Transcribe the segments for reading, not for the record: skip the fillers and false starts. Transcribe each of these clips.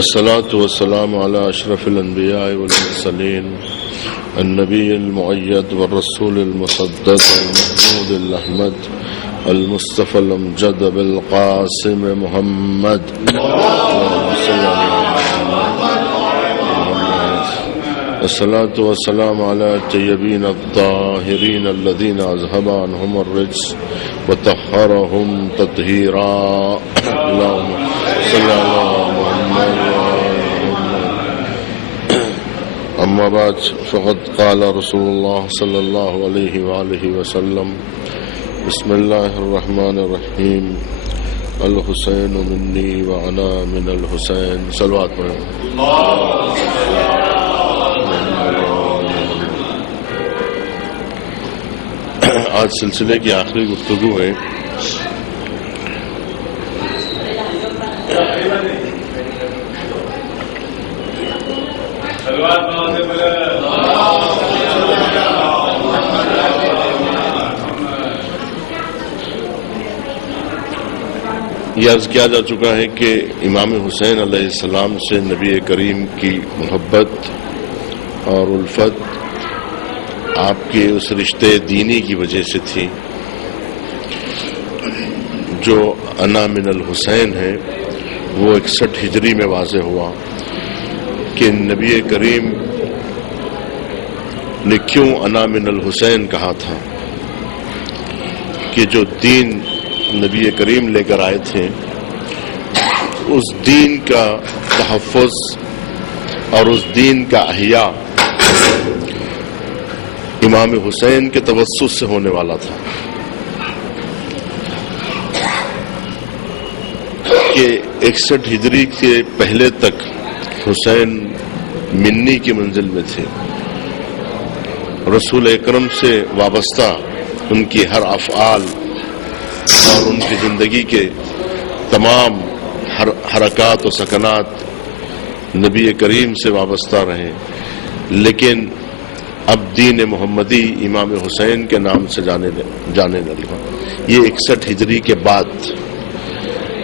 الصلاة والسلام على أشرف الأنبياء والمرسلين النبي المؤيد والرسول المصدق المحمود الأحمد المصطفى الأمجد بالقاسم محمد. الصلاة والسلام على الطيبين الطاهرين الذين أذهب عنهم الرجس وطهرهم تطهيرا. اللهم صل على محمد. أما بعد فقد قال رسول الله صلى الله عليه وآله وسلم: بسم الله الرحمن الرحيم. الحسين مني وأنا من الحسين. صلوات آج سلسلے کی آخری گفتگو ہے. یہ عرض کیا جا چکا ہے کہ امام حسین علیہ السلام سے نبی کریم کی محبت اور الفت آپ کے اس رشتے دینی کی وجہ سے تھی جو انا من الحسین ہے. وہ 61 ہجری میں واضح ہوا کہ نبی کریم نے کیوں انا من الحسین کہا تھا کہ جو دین نبی کریم لے کر آئے تھے اس دین کا تحفظ اور اس دین کا احیاء امام حسین کے توسط سے ہونے والا تھا. کہ 61 ہجری کے پہلے تک حسین منی کی منزل میں تھے. رسول اکرم سے وابستہ ان کی ہر افعال اور ان کی زندگی کے تمام حرکات و سکنات نبی کریم سے وابستہ رہے. لیکن اب دین محمدی امام حسین کے نام سے جانے لگا. یہ 61 ہجری کے بعد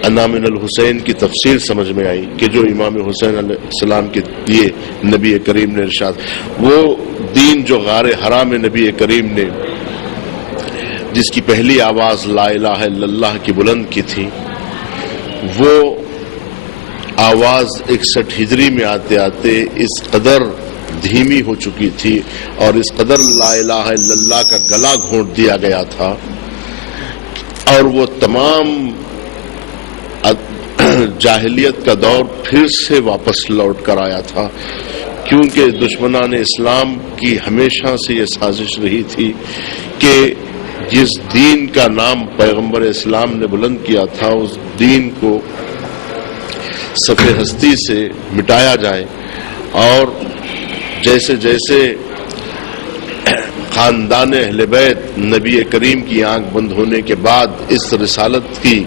انا من الحسین کی تفسیر سمجھ میں آئی کہ جو امام حسین علیہ السلام کے لیے نبی کریم نے ارشاد، وہ دین جو غار حرا میں نبی کریم نے جس کی پہلی آواز لا الہ الا اللہ کی بلند کی تھی، وہ آواز 61 ہجری میں آتے آتے اس قدر دھیمی ہو چکی تھی اور اس قدر لا الہ الا اللہ کا گلا گھونٹ دیا گیا تھا اور وہ تمام جاہلیت کا دور پھر سے واپس لوٹ کر آیا تھا. کیونکہ دشمنان اسلام کی ہمیشہ سے یہ سازش رہی تھی کہ جس دین کا نام پیغمبر اسلام نے بلند کیا تھا اس دین کو صف ہستی سے مٹایا جائے. اور جیسے جیسے خاندان اہل بیت نبی کریم کی آنکھ بند ہونے کے بعد اس رسالت کی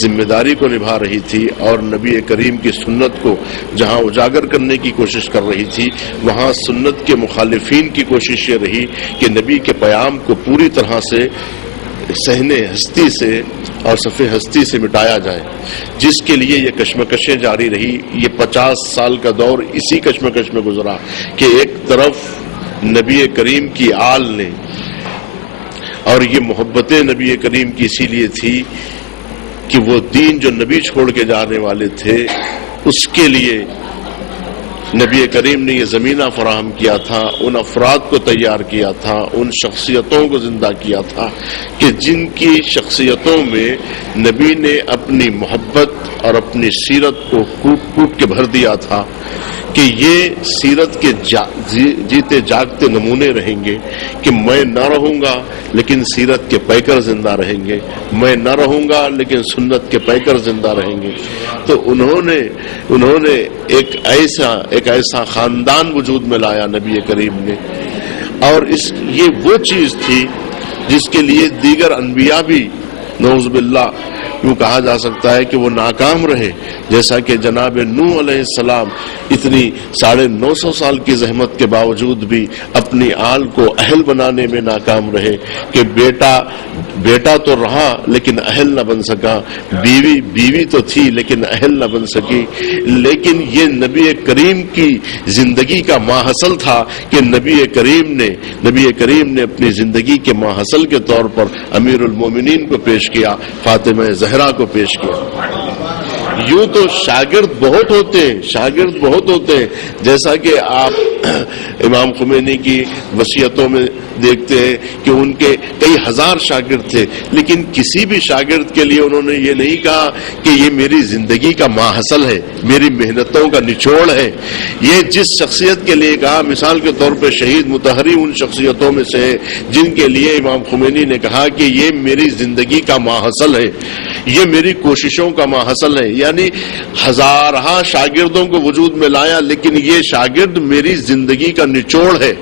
ذمہ داری کو نبھا رہی تھی اور نبی کریم کی سنت کو جہاں اجاگر کرنے کی کوشش کر رہی تھی، وہاں سنت کے مخالفین کی کوشش یہ رہی کہ نبی کے پیام کو پوری طرح سے صحن ہستی سے اور صف ہستی سے مٹایا جائے، جس کے لیے یہ کشمکشیں جاری رہی. یہ 50 سال کا دور اسی کشمکش میں گزرا کہ ایک طرف نبی کریم کی آل نے، اور یہ محبت نبی کریم کی اسی لیے تھی کہ وہ دین جو نبی چھوڑ کے جانے والے تھے اس کے لیے نبی کریم نے یہ زمینہ فراہم کیا تھا، ان افراد کو تیار کیا تھا، ان شخصیتوں کو زندہ کیا تھا کہ جن کی شخصیتوں میں نبی نے اپنی محبت اور اپنی سیرت کو کوٹ کوٹ کے بھر دیا تھا کہ یہ سیرت کے جیتے جاگتے نمونے رہیں گے کہ میں نہ رہوں گا لیکن سیرت کے پیکر زندہ رہیں گے، میں نہ رہوں گا لیکن سنت کے پیکر زندہ رہیں گے. تو انہوں نے ایک ایسا خاندان وجود میں لایا نبی کریم نے. اور یہ وہ چیز تھی جس کے لیے دیگر انبیاء بھی نعوذ باللہ یوں کہا جا سکتا ہے کہ وہ ناکام رہے، جیسا کہ جناب نوح علیہ السلام اتنی 950 سال کی زحمت کے باوجود بھی اپنی آل کو اہل بنانے میں ناکام رہے کہ بیٹا تو رہا لیکن اہل نہ بن سکا، بیوی تو تھی لیکن اہل نہ بن سکی. لیکن یہ نبی کریم کی زندگی کا ماحصل تھا کہ نبی کریم نے اپنی زندگی کے ماحصل کے طور پر امیر المومنین کو پیش کیا، فاطمہ زہرا کو پیش کیا. یوں تو شاگرد بہت ہوتے ہیں جیسا کہ آپ امام خمینی کی وصیتوں میں دیکھتے ہیں کہ ان کے کئی ہزار شاگرد تھے، لیکن کسی بھی شاگرد کے لیے انہوں نے یہ نہیں کہا کہ یہ میری زندگی کا ماحصل ہے، میری محنتوں کا نچوڑ ہے. یہ جس شخصیت کے لیے کہا، مثال کے طور پہ شہید مطہری ان شخصیتوں میں سے ہے جن کے لیے امام خمینی نے کہا کہ یہ میری زندگی کا ماحصل ہے، یہ میری کوششوں کا ماحصل ہے. یعنی ہزارہ شاگردوں کو وجود میں لایا لیکن یہ شاگرد میری زندگی کا نچوڑ ہے.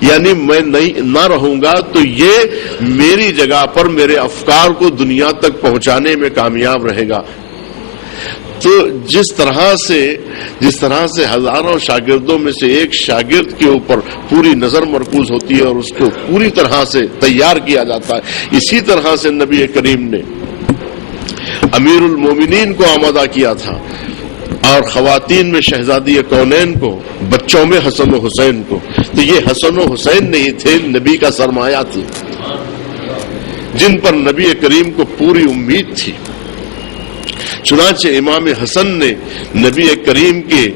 یعنی میں نہ رہوں گا تو یہ میری جگہ پر میرے افکار کو دنیا تک پہنچانے میں کامیاب رہے گا. تو جس طرح سے ہزاروں شاگردوں میں سے ایک شاگرد کے اوپر پوری نظر مرکوز ہوتی ہے اور اس کو پوری طرح سے تیار کیا جاتا ہے، اسی طرح سے نبی کریم نے امیر المومنین کو آمادہ کیا تھا، اور خواتین میں شہزادی کونین کو، بچوں میں حسن و حسین کو. تو یہ حسن و حسین نہیں تھے، نبی کا سرمایہ تھی جن پر نبی کریم کو پوری امید تھی. چنانچہ امام حسن نے نبی کریم کے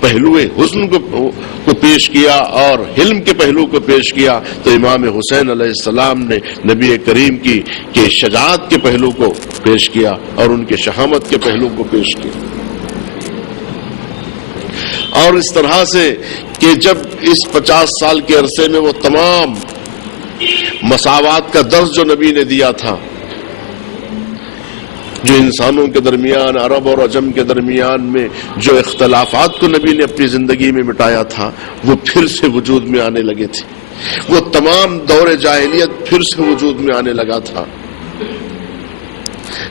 پہلو حسن کو پیش کیا اور حلم کے پہلو کو پیش کیا، تو امام حسین علیہ السلام نے نبی کریم کی شجاعت کے پہلو کو پیش کیا اور ان کے شہامت کے پہلو کو پیش کیا. اور اس طرح سے کہ جب اس 50 سال کے عرصے میں وہ تمام مساوات کا درس جو نبی نے دیا تھا، جو انسانوں کے درمیان، عرب اور عجم کے درمیان میں جو اختلافات کو نبی نے اپنی زندگی میں مٹایا تھا، وہ پھر سے وجود میں آنے لگے تھے. وہ تمام دور جاہلیت پھر سے وجود میں آنے لگا تھا.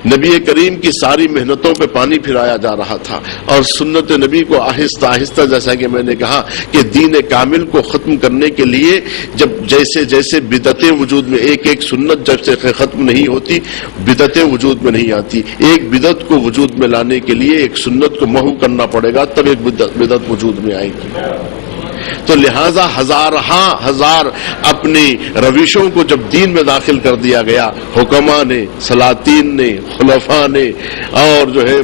نبی کریم کی ساری محنتوں پہ پانی پھرایا جا رہا تھا، اور سنت نبی کو آہستہ آہستہ، جیسا کہ میں نے کہا کہ دین کامل کو ختم کرنے کے لیے جب جیسے بدعتیں وجود میں، ایک سنت جب سے ختم نہیں ہوتی بدعتیں وجود میں نہیں آتی. ایک بدعت کو وجود میں لانے کے لیے ایک سنت کو محو کرنا پڑے گا، تب ایک بدعت وجود میں آئے گی. تو لہذا ہزار اپنی روشوں کو جب دین میں داخل کر دیا گیا، حکماء نے، سلاطین نے، خلفاء نے، اور جو ہے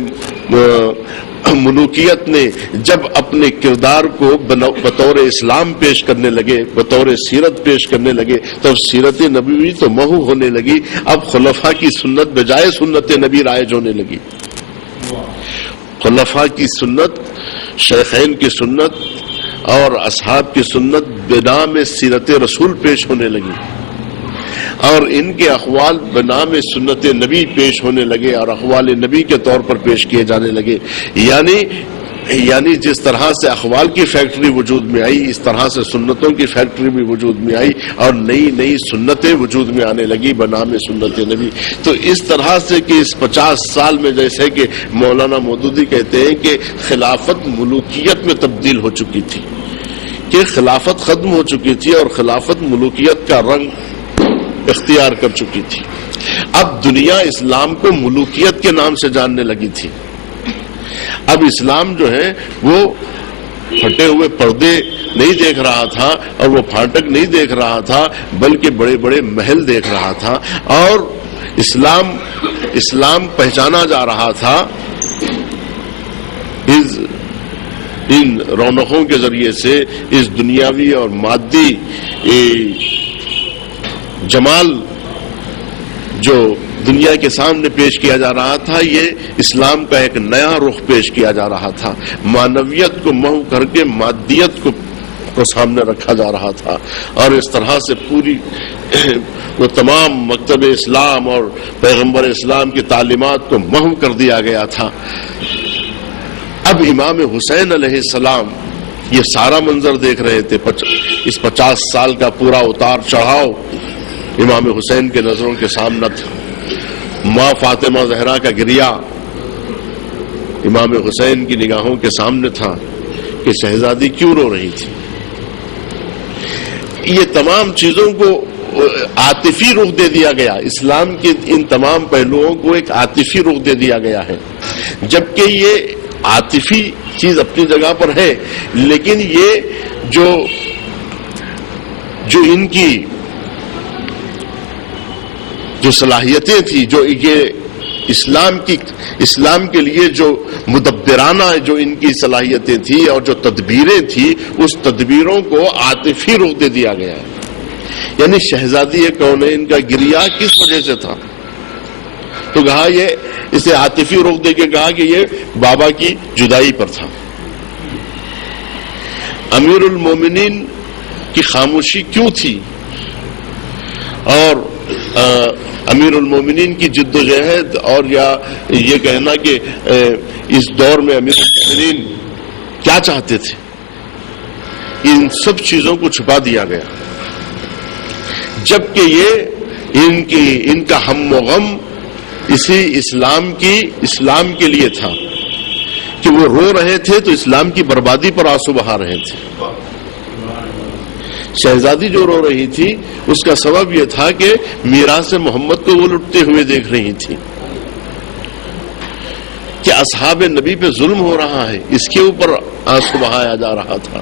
ملوکیت نے جب اپنے کردار کو بطور اسلام پیش کرنے لگے، بطور سیرت پیش کرنے لگے، تب سیرت نبوی تو محو ہونے لگی. اب خلفاء کی سنت بجائے سنت نبی رائج ہونے لگی. خلفاء کی سنت، شیخین کی سنت اور اصحاب کی سنت بنام سیرت رسول پیش ہونے لگی، اور ان کے اقوال بنام سنت نبی پیش ہونے لگے اور اقوال نبی کے طور پر پیش کیے جانے لگے. یعنی جس طرح سے اقوال کی فیکٹری وجود میں آئی، اس طرح سے سنتوں کی فیکٹری بھی وجود میں آئی، اور نئی سنتیں وجود میں آنے لگی بنام سنت نبی. تو اس طرح سے کہ اس 50 سال میں، جیسے کہ مولانا مودودی کہتے ہیں کہ خلافت ملوکیت میں تبدیل ہو چکی تھی، کہ خلافت ختم ہو چکی تھی اور خلافت ملوکیت کا رنگ اختیار کر چکی تھی. اب دنیا اسلام کو ملوکیت کے نام سے جاننے لگی تھی. اب اسلام جو ہے وہ پھٹے ہوئے پردے نہیں دیکھ رہا تھا اور وہ پھاٹک نہیں دیکھ رہا تھا، بلکہ بڑے بڑے محل دیکھ رہا تھا، اور اسلام پہچانا جا رہا تھا ان رونقوں کے ذریعے سے، اس دنیاوی اور مادی جمال جو دنیا کے سامنے پیش کیا جا رہا تھا، یہ اسلام کا ایک نیا رخ پیش کیا جا رہا تھا. معنویت کو محو کر کے مادیت کو سامنے رکھا جا رہا تھا، اور اس طرح سے پوری وہ تمام مکتب اسلام اور پیغمبر اسلام کی تعلیمات کو محو کر دیا گیا تھا. اب امام حسین علیہ السلام یہ سارا منظر دیکھ رہے تھے. اس 50 سال کا پورا اتار چڑھاؤ امام حسین کے نظروں کے سامنے تھا. ماں فاطمہ زہرا کا گریہ امام حسین کی نگاہوں کے سامنے تھا کہ شہزادی کیوں رو رہی تھی. یہ تمام چیزوں کو عاطفی رخ دے دیا گیا. اسلام کے ان تمام پہلوؤں کو ایک عاطفی رخ دے دیا گیا ہے، جبکہ یہ عاطفی چیز اپنی جگہ پر ہے، لیکن یہ جو ان کی جو صلاحیتیں تھی، جو یہ اسلام کے لیے جو مدبرانہ جو ان کی صلاحیتیں تھیں اور جو تدبیریں تھیں، اس تدبیروں کو عاطفی رخ دے دیا گیا ہے. یعنی شہزادی کونین کا گریہ کس وجہ سے تھا؟ تو کہا یہ اسے عاطفی رخ دے کے کہا کہ یہ بابا کی جدائی پر تھا. امیر المومنین کی خاموشی کیوں تھی؟ اور امیر المومنین کی جد و جہد اور یا یہ کہنا کہ اس دور میں امیر المومنین کیا چاہتے تھے، ان سب چیزوں کو چھپا دیا گیا. جبکہ یہ ان کا ہم و غم اسی اسلام کے لیے تھا کہ وہ رو رہے تھے تو اسلام کی بربادی پر آنسو بہا رہے تھے. شہزادی جو رو رہی تھی اس کا سبب یہ تھا کہ میراث محمد کو وہ لٹتے ہوئے دیکھ رہی تھی کہ اصحاب نبی پہ ظلم ہو رہا ہے، اس کے اوپر آنسو بہایا جا رہا تھا.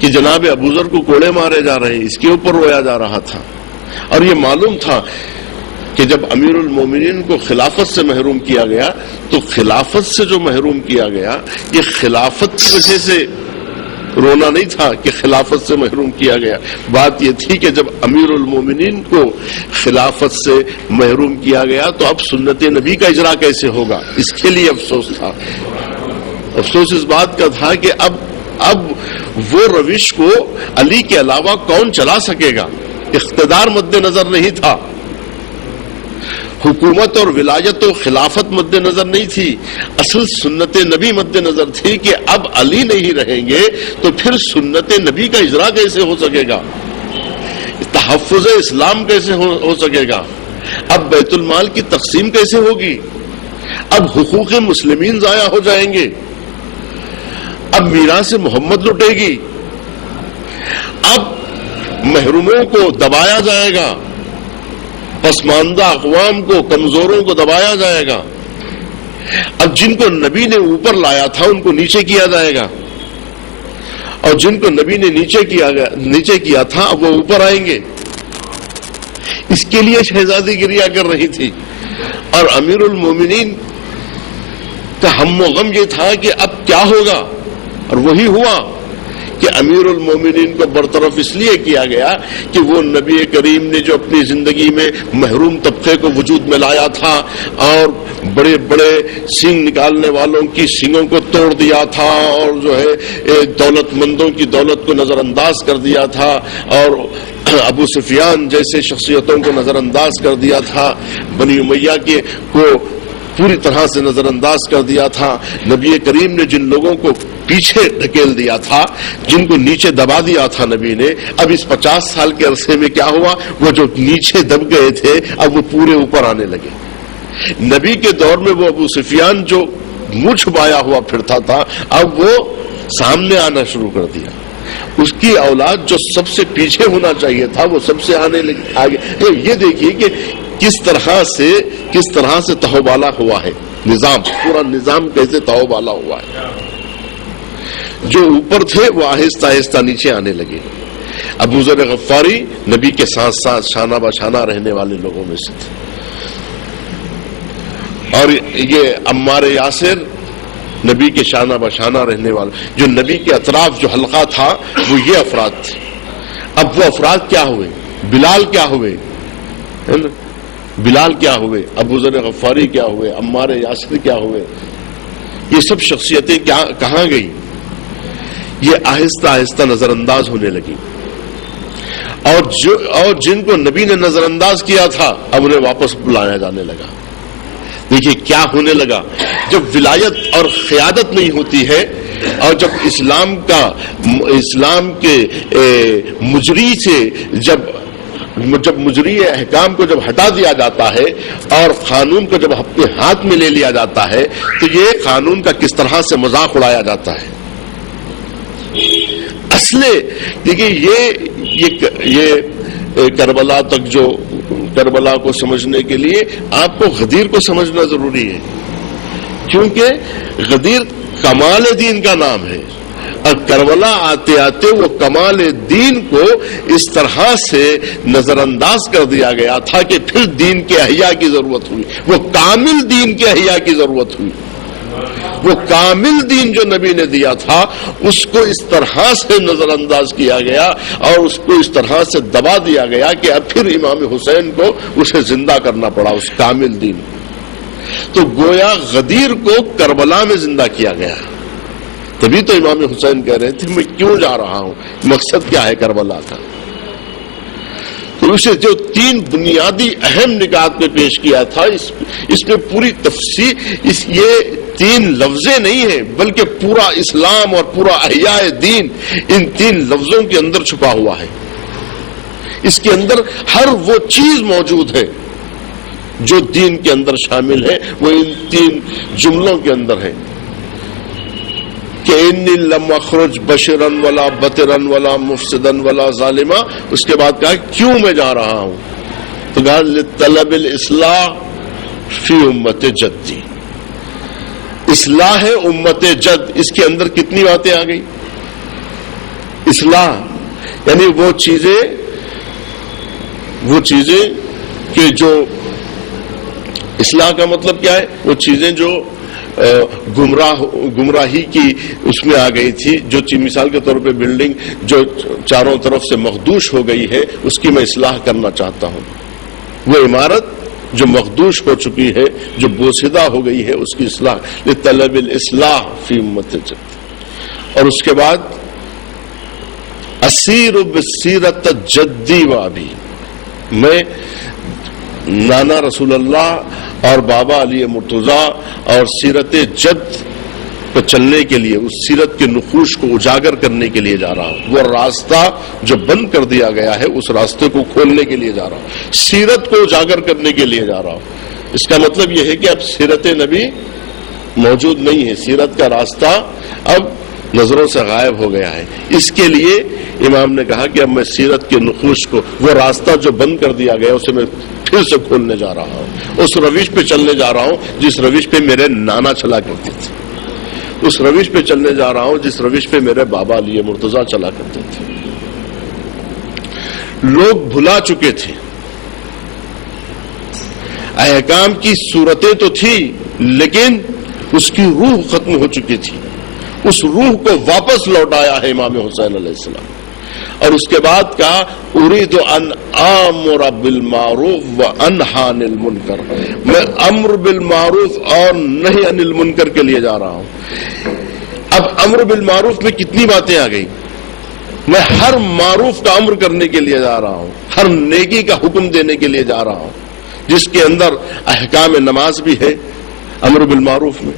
کہ جناب ابوذر کو کوڑے مارے جا رہے، اس کے اوپر رویا جا رہا تھا. اور یہ معلوم تھا کہ جب امیر المومنین کو خلافت سے محروم کیا گیا تو خلافت سے جو محروم کیا گیا، یہ خلافت کی وجہ سے رونا نہیں تھا کہ خلافت سے محروم کیا گیا. بات یہ تھی کہ جب امیر المومنین کو خلافت سے محروم کیا گیا تو اب سنت نبی کا اجرا کیسے ہوگا، اس کے لیے افسوس تھا. افسوس اس بات کا تھا کہ اب وہ روش کو علی کے علاوہ کون چلا سکے گا. اقتدار مد نظر نہیں تھا، حکومت اور ولایت و خلافت مد نظر نہیں تھی، اصل سنت نبی مد نظر تھی کہ اب علی نہیں رہیں گے تو پھر سنت نبی کا اجرا کیسے ہو سکے گا، تحفظ اسلام کیسے ہو سکے گا، اب بیت المال کی تقسیم کیسے ہوگی، اب حقوق مسلمین ضائع ہو جائیں گے، اب میراث محمد لٹے گی، اب محروموں کو دبایا جائے گا، پسماندہ اقوام کو، کمزوروں کو دبایا جائے گا. اب جن کو نبی نے اوپر لایا تھا ان کو نیچے کیا جائے گا، اور جن کو نبی نے نیچے کیا تھا اب وہ اوپر آئیں گے. اس کے لیے شہزادی گریہ کر رہی تھی. اور امیر المومنین کا ہم و غم یہ تھا کہ اب کیا ہوگا، اور وہی ہوا کہ امیر المومنین کو برطرف اس لیے کیا گیا کہ وہ نبی کریم نے جو اپنی زندگی میں محروم طبقے کو وجود میں لایا تھا اور بڑے بڑے سینگ نکالنے والوں کی سینگوں کو توڑ دیا تھا، اور جو ہے دولت مندوں کی دولت کو نظر انداز کر دیا تھا، اور ابو سفیان جیسے شخصیتوں کو نظر انداز کر دیا تھا، بنی امیہ کو پوری طرح سے نظر انداز کر دیا تھا. نبی کریم نے جن لوگوں کو پیچھے ڈھکیل دیا تھا، جن کو نیچے دبا دیا تھا نبی نے، اب اس 50 سال کے عرصے میں کیا ہوا، وہ جو نیچے دب گئے تھے اب وہ پورے اوپر آنے لگے. نبی کے دور میں وہ ابو سفیان جو منہ چھپایا ہوا پھرتا تھا اب وہ سامنے آنا شروع کر دیا. اس کی اولاد جو سب سے پیچھے ہونا چاہیے تھا وہ سب سے آگے. یہ دیکھیے کہ کس طرح سے تہوبالا ہوا ہے نظام، پورا نظام کیسے تہوبالا ہوا ہے. جو اوپر تھے وہ آہستہ آہستہ نیچے آنے لگے. ابوذر غفاری نبی کے ساتھ ساتھ شانہ بشانہ رہنے والے لوگوں میں سے تھے، اور یہ عمار یاسر نبی کے شانہ بشانہ رہنے والا، جو نبی کے اطراف جو حلقہ تھا وہ یہ افراد تھے. اب وہ افراد کیا ہوئے، بلال کیا ہوئے، ابوذر غفاری کیا ہوئے، عمار یاسر کیا ہوئے، یہ سب شخصیتیں کہاں گئی، یہ آہستہ آہستہ نظر انداز ہونے لگی. اور جن کو نبی نے نظر انداز کیا تھا اب انہیں واپس بلایا جانے لگا. دیکھیے کیا ہونے لگا، جب ولایت اور قیادت نہیں ہوتی ہے اور جب اسلام کے مجری سے جب جب مجری احکام کو جب ہٹا دیا جاتا ہے اور قانون کو جب اپنے ہاتھ میں لے لیا جاتا ہے تو یہ قانون کا کس طرح سے مذاق اڑایا جاتا ہے. دیکھیے یہ کربلا تک جو کربلا کو سمجھنے کے لیے آپ کو غدیر کو سمجھنا ضروری ہے، کیونکہ غدیر کمال دین کا نام ہے، اور کربلا آتے آتے وہ کمال دین کو اس طرح سے نظر انداز کر دیا گیا تھا کہ پھر دین کے احیاء کی ضرورت ہوئی، وہ کامل دین کے احیاء کی ضرورت ہوئی. وہ کامل دین جو نبی نے دیا تھا اس کو اس طرح سے نظر انداز کیا گیا اور اس کو اس طرح سے دبا دیا گیا کہ اب پھر امام حسین کو اسے زندہ کرنا پڑا اس کامل دین. تو گویا غدیر کو کربلا میں زندہ کیا گیا. تبھی تو امام حسین کہہ رہے تھے میں کیوں جا رہا ہوں، مقصد کیا ہے کربلا کا. تو اسے جو 3 بنیادی اہم نکات میں پیش کیا تھا اس میں پوری تفصیل یہ 3 لفظیں نہیں ہیں بلکہ پورا اسلام اور پورا احیاء دین ان 3 لفظوں کے اندر چھپا ہوا ہے. اس کے اندر ہر وہ چیز موجود ہے جو دین کے اندر شامل ہے، وہ ان 3 جملوں کے اندر ہے کہ انی لم اخرج بشرا ولا بطرا ولا مفسدا ولا ظالما. اس کے بعد کہا کیوں میں جا رہا ہوں، تو کہا لطلب الاصلاح فی امت جدی. اصلاح امت جد، اس کے اندر کتنی باتیں آ گئی. اصلاح یعنی وہ چیزیں کہ جو اصلاح کا مطلب کیا ہے، وہ چیزیں جو گمراہی کی اس میں آ گئی تھی. جو مثال کے طور پہ بلڈنگ جو چاروں طرف سے مخدوش ہو گئی ہے اس کی میں اصلاح کرنا چاہتا ہوں. وہ عمارت جو مخدوش ہو چکی ہے، جو بوسیدہ ہو گئی ہے، اس کی اصلاح لطلب الاصلاح فی امت جد. اور اس کے بعد اسیر بسیرت جدی و ابی، میں نانا رسول اللہ اور بابا علی مرتضیٰ اور سیرت جد پہ چلنے کے لیے، اس سیرت کے نقوش کو اجاگر کرنے کے لیے جا رہا ہوں. وہ راستہ جو بند کر دیا گیا ہے اس راستے کو کھولنے کے لیے جا رہا ہوں، سیرت کو اجاگر کرنے کے لیے جا رہا ہوں. اس کا مطلب یہ ہے کہ اب سیرت نبی موجود نہیں ہے، سیرت کا راستہ اب نظروں سے غائب ہو گیا ہے. اس کے لیے امام نے کہا کہ اب میں سیرت کے نقوش کو، وہ راستہ جو بند کر دیا گیا اسے میں پھر سے کھولنے جا رہا ہوں. اس روش پہ چلنے جا رہا ہوں جس روش پہ میرے نانا چلا کرتے تھے، اس روش پہ چلنے جا رہا ہوں جس روش پہ میرے بابا علی مرتضیٰ چلا کرتے تھے. لوگ بھلا چکے تھے، احکام کی صورتیں تو تھی لیکن اس کی روح ختم ہو چکی تھی. اس روح کو واپس لوٹایا ہے امام حسین علیہ السلام. اور اس کے بعد کہا اريد ان امر بالمعروف وانهى عن المنکر، میں امر بالمعروف اور نہی عن المنکر کے لیے جا رہا ہوں. اب امر بالمعروف میں کتنی باتیں آ گئی. میں ہر معروف کا امر کرنے کے لیے جا رہا ہوں، ہر نیکی کا حکم دینے کے لیے جا رہا ہوں، جس کے اندر احکام نماز بھی ہے امر بالمعروف میں،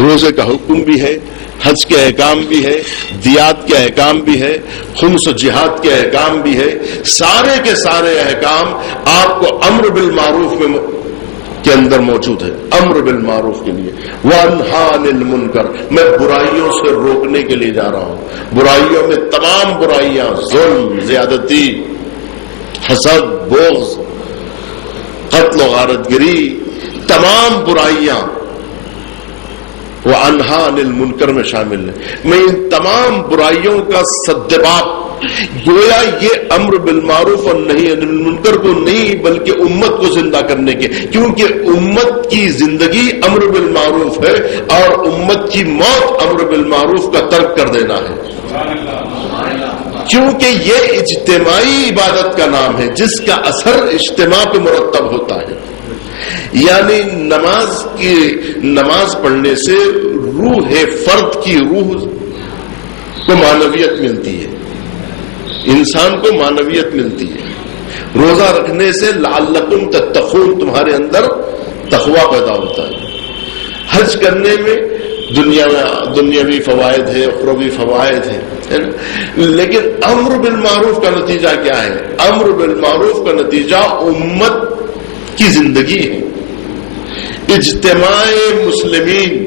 روزے کا حکم بھی ہے، حج کے احکام بھی ہے، دیات کے احکام بھی ہے، خمس و جہاد کے احکام بھی ہے. سارے کے سارے احکام آپ کو امر بالمعروف میں کے اندر موجود ہے. امر بالمعروف کے لیے وانہی عن المنکر، میں برائیوں سے روکنے کے لیے جا رہا ہوں. برائیوں میں تمام برائیاں، ظلم، زیادتی، حسد، بغض، قتل و غارت گری، تمام برائیاں وانہی عن المنکر میں شامل ہے. میں ان تمام برائیوں کا سدباب، گویا یہ امر بالمعروف اور نہی عن المنکر کو نہیں بلکہ امت کو زندہ کرنے کے، کیونکہ امت کی زندگی امر بالمعروف ہے اور امت کی موت امر بالمعروف کا ترک کر دینا ہے. کیونکہ یہ اجتماعی عبادت کا نام ہے جس کا اثر اجتماع پہ مرتب ہوتا ہے. یعنی نماز پڑھنے سے روح فرد کی روح کو معنویت ملتی ہے، انسان کو معنویت ملتی ہے. روزہ رکھنے سے لعلکم تتقون، تمہارے اندر تقوی پیدا ہوتا ہے. حج کرنے میں دنیاوی فوائد ہے، اخروی فوائد ہے نا، لیکن امر بالمعروف کا نتیجہ کیا ہے؟ امر بالمعروف کا نتیجہ امت کی زندگی ہے، اجتماع مسلمین،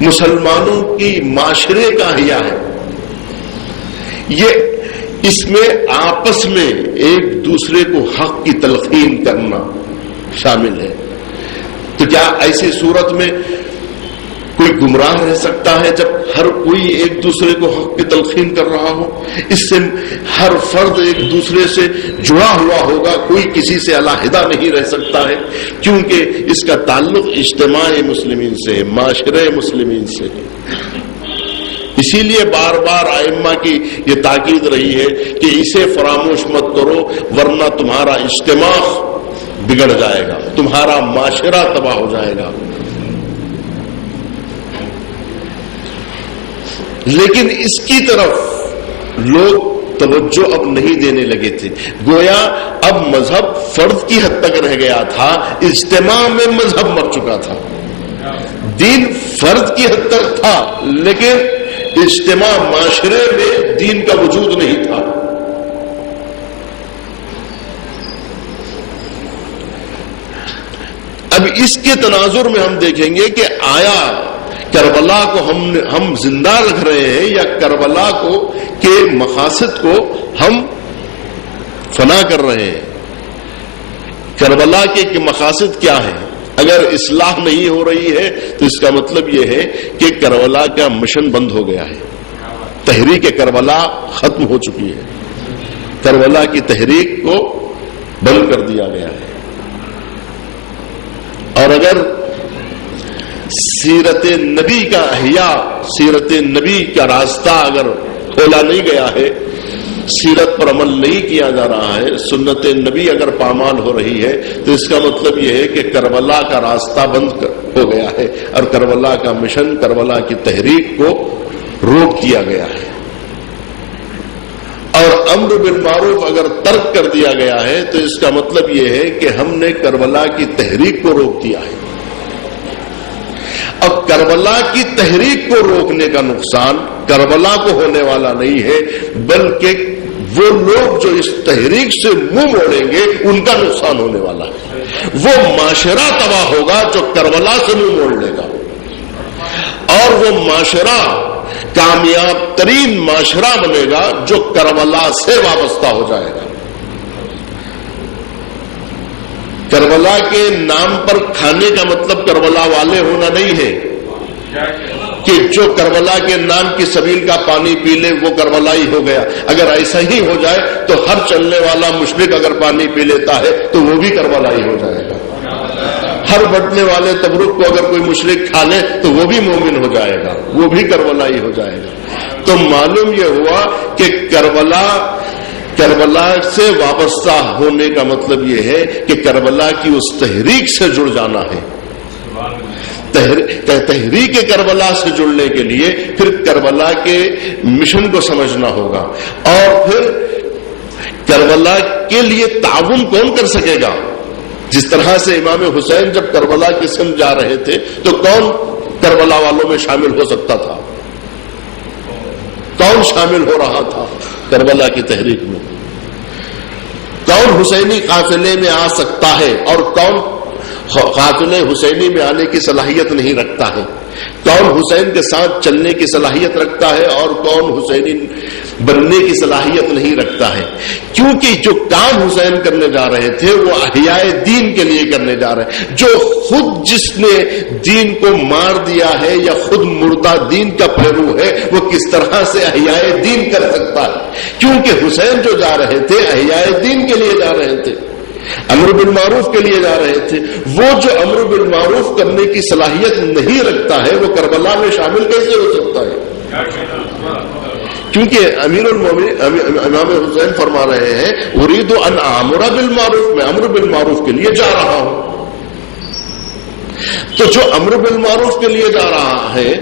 مسلمانوں کی معاشرے کا احیاء ہے۔ یہ اس میں آپس میں ایک دوسرے کو حق کی تلقین کرنا شامل ہے۔ تو کیا ایسی صورت میں کوئی گمراہ رہ سکتا ہے جب ہر کوئی ایک دوسرے کو حق کی تلقین کر رہا ہو؟ اس سے ہر فرد ایک دوسرے سے جڑا ہوا ہوگا، کوئی کسی سے علیحدہ نہیں رہ سکتا ہے، کیونکہ اس کا تعلق اجتماع مسلمین سے ہے، معاشرے مسلمین سے ہے۔ اسی لیے بار بار ائمہ کی یہ تاکید رہی ہے کہ اسے فراموش مت کرو، ورنہ تمہارا اجتماع بگڑ جائے گا، تمہارا معاشرہ تباہ ہو جائے گا۔ لیکن اس کی طرف لوگ توجہ اب نہیں دینے لگے تھے، گویا اب مذہب فرد کی حد تک رہ گیا تھا، اجتماع میں مذہب مر چکا تھا۔ دین فرد کی حد تک تھا، لیکن اجتماع معاشرے میں دین کا وجود نہیں تھا۔ اب اس کے تناظر میں ہم دیکھیں گے کہ آیا کربلا کو ہم زندہ رکھ رہے ہیں یا کربلا کے مقاصد کو ہم فنا کر رہے ہیں؟ کربلا کے مقاصد کیا ہیں؟ اگر اصلاح نہیں ہو رہی ہے تو اس کا مطلب یہ ہے کہ کربلا کا مشن بند ہو گیا ہے، تحریک کربلا ختم ہو چکی ہے، کربلا کی تحریک کو بند کر دیا گیا ہے۔ اور اگر سیرت نبی کا احیاء، سیرت نبی کا راستہ اگر کھولا نہیں گیا ہے، سیرت پر عمل نہیں کیا جا رہا ہے، سنت نبی اگر پامال ہو رہی ہے، تو اس کا مطلب یہ ہے کہ کربلا کا راستہ بند ہو گیا ہے اور کربلا کا مشن، کربلا کی تحریک کو روک دیا گیا ہے۔ اور امر بالمعروف اگر ترک کر دیا گیا ہے تو اس کا مطلب یہ ہے کہ ہم نے کربلا کی تحریک کو روک دیا ہے۔ اب کربلا کی تحریک کو روکنے کا نقصان کربلا کو ہونے والا نہیں ہے، بلکہ وہ لوگ جو اس تحریک سے منہ موڑیں گے ان کا نقصان ہونے والا ہے۔ وہ معاشرہ تباہ ہوگا جو کربلا سے منہ موڑ لے گا، اور وہ معاشرہ کامیاب ترین معاشرہ بنے گا جو کربلا سے وابستہ ہو جائے گا۔ کربلا کے نام پر کھانے کا مطلب کربلا والے ہونا نہیں ہے کہ جو کربلا کے نام کی سبیل کا پانی پی لے وہ کربلائی ہو گیا۔ اگر ایسا ہی ہو جائے تو ہر چلنے والا مشرک اگر پانی پی لیتا ہے تو وہ بھی کربلائی ہو جائے گا۔ ہر بٹنے والے تبرک کو اگر کوئی مشرک کھا لے تو وہ بھی مومن ہو جائے گا، وہ بھی کربلائی ہو جائے گا۔ تو معلوم یہ ہوا کہ کربلا سے وابستہ ہونے کا مطلب یہ ہے کہ کربلا کی اس تحریک سے جڑ جانا ہے۔ تحریک کربلا سے جڑنے کے لیے پھر کربلا کے مشن کو سمجھنا ہوگا، اور پھر کربلا کے لیے تعاون کون کر سکے گا؟ جس طرح سے امام حسین جب کربلا کی سمت جا رہے تھے تو کون کربلا والوں میں شامل ہو سکتا تھا؟ کون شامل ہو رہا تھا کربلا کی تحریک میں؟ کون حسینی قافلے میں آ سکتا ہے اور کون قافلے حسینی میں آنے کی صلاحیت نہیں رکھتا ہے؟ کون حسین کے ساتھ چلنے کی صلاحیت رکھتا ہے اور کون حسینی بننے کی صلاحیت نہیں رکھتا ہے؟ کیونکہ جو کام حسین کرنے جا رہے تھے وہ احیاء دین کے لیے کرنے جا رہے ہیں۔ جو خود جس نے دین کو مار دیا ہے یا خود مردہ دین کا پیرو ہے وہ کس طرح سے احیاء دین کر سکتا ہے؟ کیونکہ حسین جو جا رہے تھے احیاء دین کے لیے جا رہے تھے، امر بالمعروف کے لیے جا رہے تھے۔ وہ جو امر بالمعروف کرنے کی صلاحیت نہیں رکھتا ہے وہ کربلا میں شامل کیسے ہو سکتا ہے؟ کیونکہ امیر المومنین امام حسین فرما رہے ہیں اريد ان امر بالمعروف، میں امر بالمعروف کے لیے جا رہا ہوں۔ تو جو امر بالمعروف کے لیے جا رہا ہے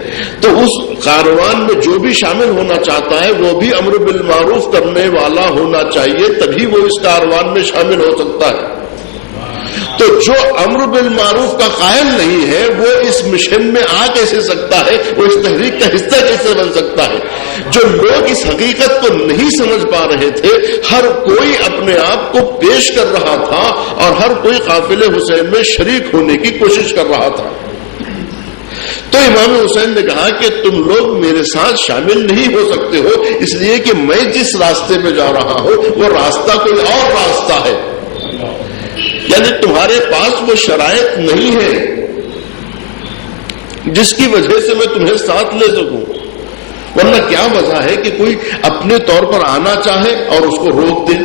تو اس کاروان میں جو بھی شامل ہونا چاہتا ہے وہ بھی امر بالمعروف کرنے والا ہونا چاہیے، تبھی وہ اس کاروان میں شامل ہو سکتا ہے۔ تو جو امر بالمعروف کا قائل نہیں ہے وہ اس مشن میں آ کیسے سکتا ہے؟ وہ اس تحریک کا حصہ کیسے بن سکتا ہے؟ جو لوگ اس حقیقت کو نہیں سمجھ پا رہے تھے، ہر کوئی اپنے آپ کو پیش کر رہا تھا اور ہر کوئی قافلے حسین میں شریک ہونے کی کوشش کر رہا تھا. تو امام حسین نے کہا کہ تم لوگ میرے ساتھ شامل نہیں ہو سکتے ہو، اس لیے کہ میں جس راستے پہ جا رہا ہوں وہ راستہ کوئی اور راستہ ہے. یعنی تمہارے پاس وہ شرائط نہیں ہے جس کی وجہ سے میں تمہیں ساتھ لے سکوں. ورنہ کیا وجہ ہے کہ کوئی اپنے طور پر آنا چاہے اور اس کو روک دے؟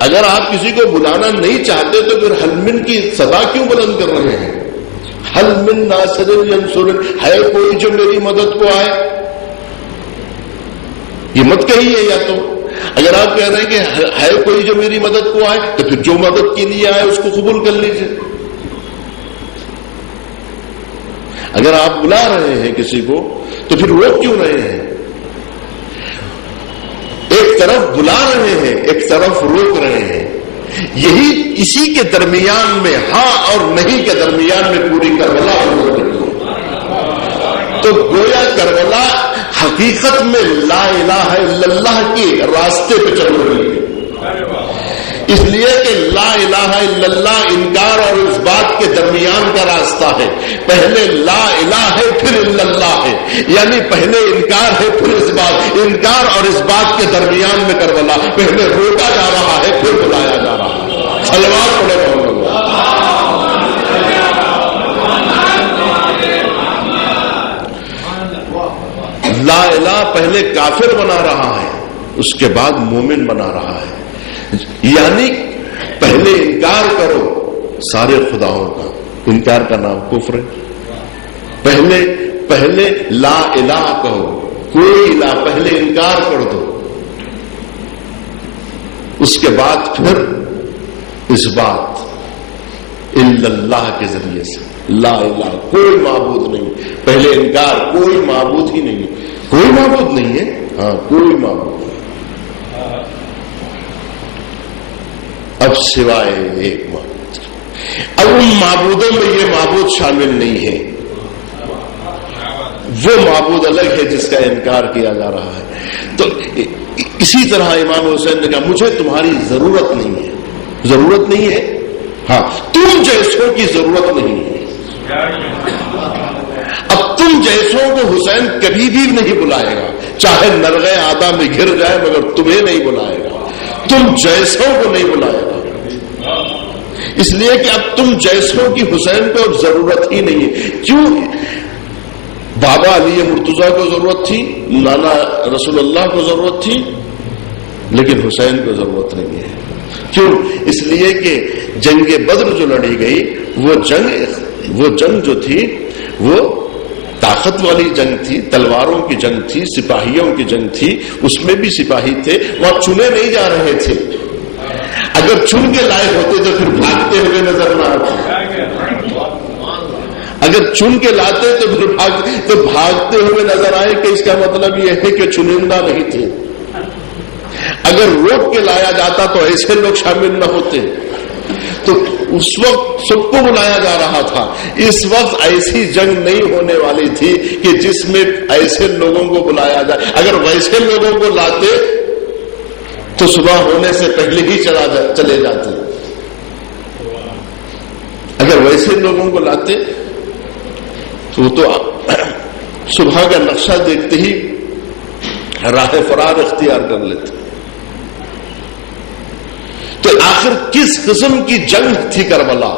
اگر آپ کسی کو بلانا نہیں چاہتے تو پھر حل من کی صدا کیوں بلند کر رہے ہیں؟ حل من ناصر ینصر، ہے کوئی جو میری مدد کو آئے؟ یہ مت کہیے. یا تو اگر آپ کہہ رہے ہیں کہ ہے کوئی جو میری مدد کو آئے تو پھر جو مدد کے لیے آئے اس کو قبول کر لیجیے. اگر آپ بلا رہے ہیں کسی کو تو پھر روک کیوں رہے ہیں؟ ایک طرف بلا رہے ہیں، ایک طرف روک رہے ہیں. یہی اسی کے درمیان میں، ہاں اور نہیں کے درمیان میں پوری کربلا ہو رہی ہے. تو گویا کربلا حقیقت میں لا الہ الا اللہ کے راستے پہ چل رہی ہے. اس لیے کہ لا الہ الا اللہ انکار اور اس بات کے درمیان کا راستہ ہے. پہلے لا الہ ہے پھر الا اللہ ہے، یعنی پہلے انکار ہے پھر اس بات. انکار اور اس بات کے درمیان میں کربلا، پہلے روکا جا رہا ہے پھر بلایا جا رہا ہے. صلوات پڑھے محمد. لا الہ پہلے کافر بنا رہا ہے، اس کے بعد مومن بنا رہا ہے. یعنی پہلے انکار کرو سارے خداؤں کا. انکار کا نام کفر ہے. پہلے لا الہ کہو، کوئی الہ، پہلے انکار کر دو، اس کے بعد پھر اس بات الا اللہ کے ذریعے سے لا الہ، کوئی معبود نہیں. پہلے انکار، کوئی معبود ہی نہیں، کوئی معبود نہیں ہے. ہاں کوئی معبود. اب سوائے ایک معبود. اب ان معبودوں میں یہ معبود شامل نہیں ہے، وہ معبود الگ ہے جس کا انکار کیا جا رہا ہے. تو اسی طرح امام حسین نے کہا مجھے تمہاری ضرورت نہیں ہے. ضرورت نہیں ہے، ہاں تم جیسوں کی ضرورت نہیں ہے. اب تم جیسوں کو حسین کبھی بھی نہیں بلائے گا، چاہے نرغے آدھا میں گر جائے، مگر تمہیں نہیں بلائے گا. تم جیسوں کو نہیں بلائے گا، اس لیے کہ اب تم جیسوں کی حسین کو اب ضرورت ہی نہیں ہے. کیوں؟ بابا علی مرتضیٰ کو ضرورت تھی، لالا رسول اللہ کو ضرورت تھی، لیکن حسین کو ضرورت نہیں ہے. کیوں؟ اس لیے کہ جنگ بدر جو لڑی گئی وہ جنگ جو تھی وہ طاقت والی جنگ تھی، تلواروں کی جنگ تھی، سپاہیوں کی جنگ تھی. اس میں بھی سپاہی تھے، وہاں چنے نہیں جا رہے تھے. اگر چن کے لائق ہوتے تو پھر بھاگتے ہوئے نظر نہ آتے. اگر چن کے لاتے تو پھر بھاگتے ہوئے نظر آئے کہ اس کا مطلب یہ ہے کہ چنندہ نہیں تھے. اگر روک کے لایا جاتا تو ایسے لوگ شامل نہ ہوتے. تو اس وقت سب کو بلایا جا رہا تھا. اس وقت ایسی جنگ نہیں ہونے والی تھی کہ جس میں ایسے لوگوں کو بلایا جائے. اگر ویسے لوگوں کو لاتے تو صبح ہونے سے پہلے ہی چلے جاتے. اگر ویسے لوگوں کو لاتے تو صبح کا نقشہ دیکھتے ہی راہ فرار اختیار کر لیتے. تو آخر کس قسم کی جنگ تھی کربلا؟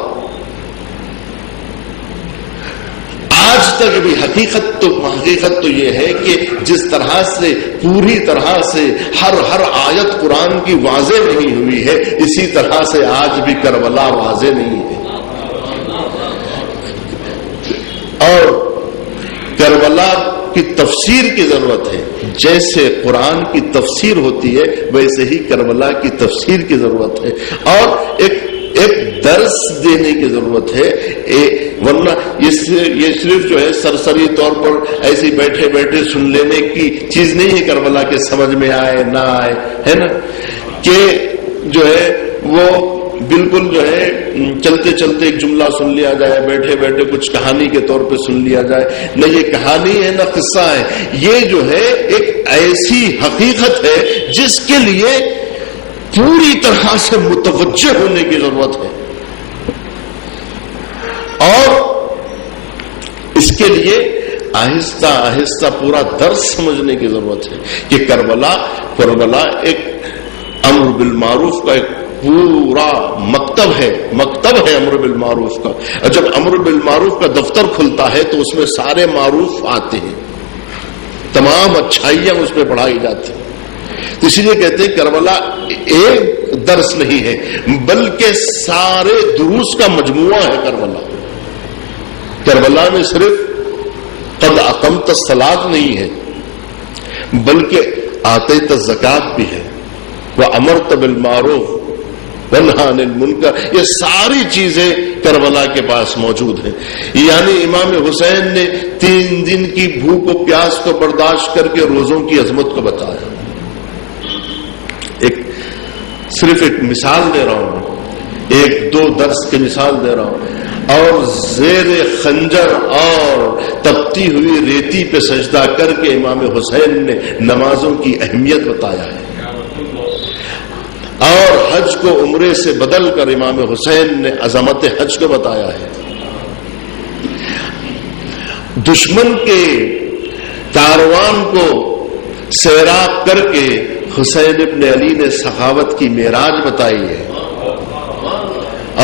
آج تک بھی حقیقت تو یہ ہے کہ جس طرح سے پوری طرح سے ہر آیت قرآن کی واضح نہیں ہوئی ہے، اسی طرح سے آج بھی کربلا واضح نہیں ہے. اور کربلا کی تفسیر کی ضرورت ہے. جیسے قرآن کی تفسیر ہوتی ہے ویسے ہی کربلا کی تفسیر کی ضرورت ہے، اور ایک درس دینے کی ضرورت ہے. ورنہ یہ صرف جو ہے سرسری طور پر ایسے بیٹھے بیٹھے سن لینے کی چیز نہیں ہے. کربلا کے سمجھ میں آئے نہ آئے، ہے نا، کہ جو ہے وہ بالکل جو ہے چلتے چلتے ایک جملہ سن لیا جائے، بیٹھے بیٹھے کچھ کہانی کے طور پہ سن لیا جائے، نہ یہ کہانی ہے نہ قصہ ہے، یہ جو ہے ایک ایسی حقیقت ہے جس کے لیے پوری طرح سے متوجہ ہونے کی ضرورت ہے، اور اس کے لیے آہستہ آہستہ پورا درس سمجھنے کی ضرورت ہے کہ کربلا ایک امر بالمعروف کا ایک پورا مکتب ہے امر بالمعروف کا، اور جب امر بالمعروف کا دفتر کھلتا ہے تو اس میں سارے معروف آتے ہیں، تمام اچھائیاں اس میں بڑھائی جاتی ہیں۔ تو اسی لیے کہتے ہیں کربلا ایک درس نہیں ہے بلکہ سارے دروس کا مجموعہ ہے۔ کربلا میں صرف قد اقمت الصلاۃ نہیں ہے بلکہ آتیت الزکات بھی ہے، وامرت بالمعروف ونہی عن المنکر، یہ ساری چیزیں کربلا کے پاس موجود ہیں۔ یعنی امام حسین نے 3 دن کی بھوک و پیاس کو برداشت کر کے روزوں کی عظمت کو بتایا۔ صرف ایک مثال دے رہا ہوں، 1-2 درس کی مثال دے رہا ہوں، اور زیر خنجر اور تپتی ہوئی ریتی پہ سجدہ کر کے امام حسین نے نمازوں کی اہمیت بتایا ہے، اور حج کو عمرے سے بدل کر امام حسین نے عظمت حج کو بتایا ہے۔ دشمن کے کاروان کو سیراب کر کے حسین ابن علی نے سخاوت کی معراج بتائی ہے،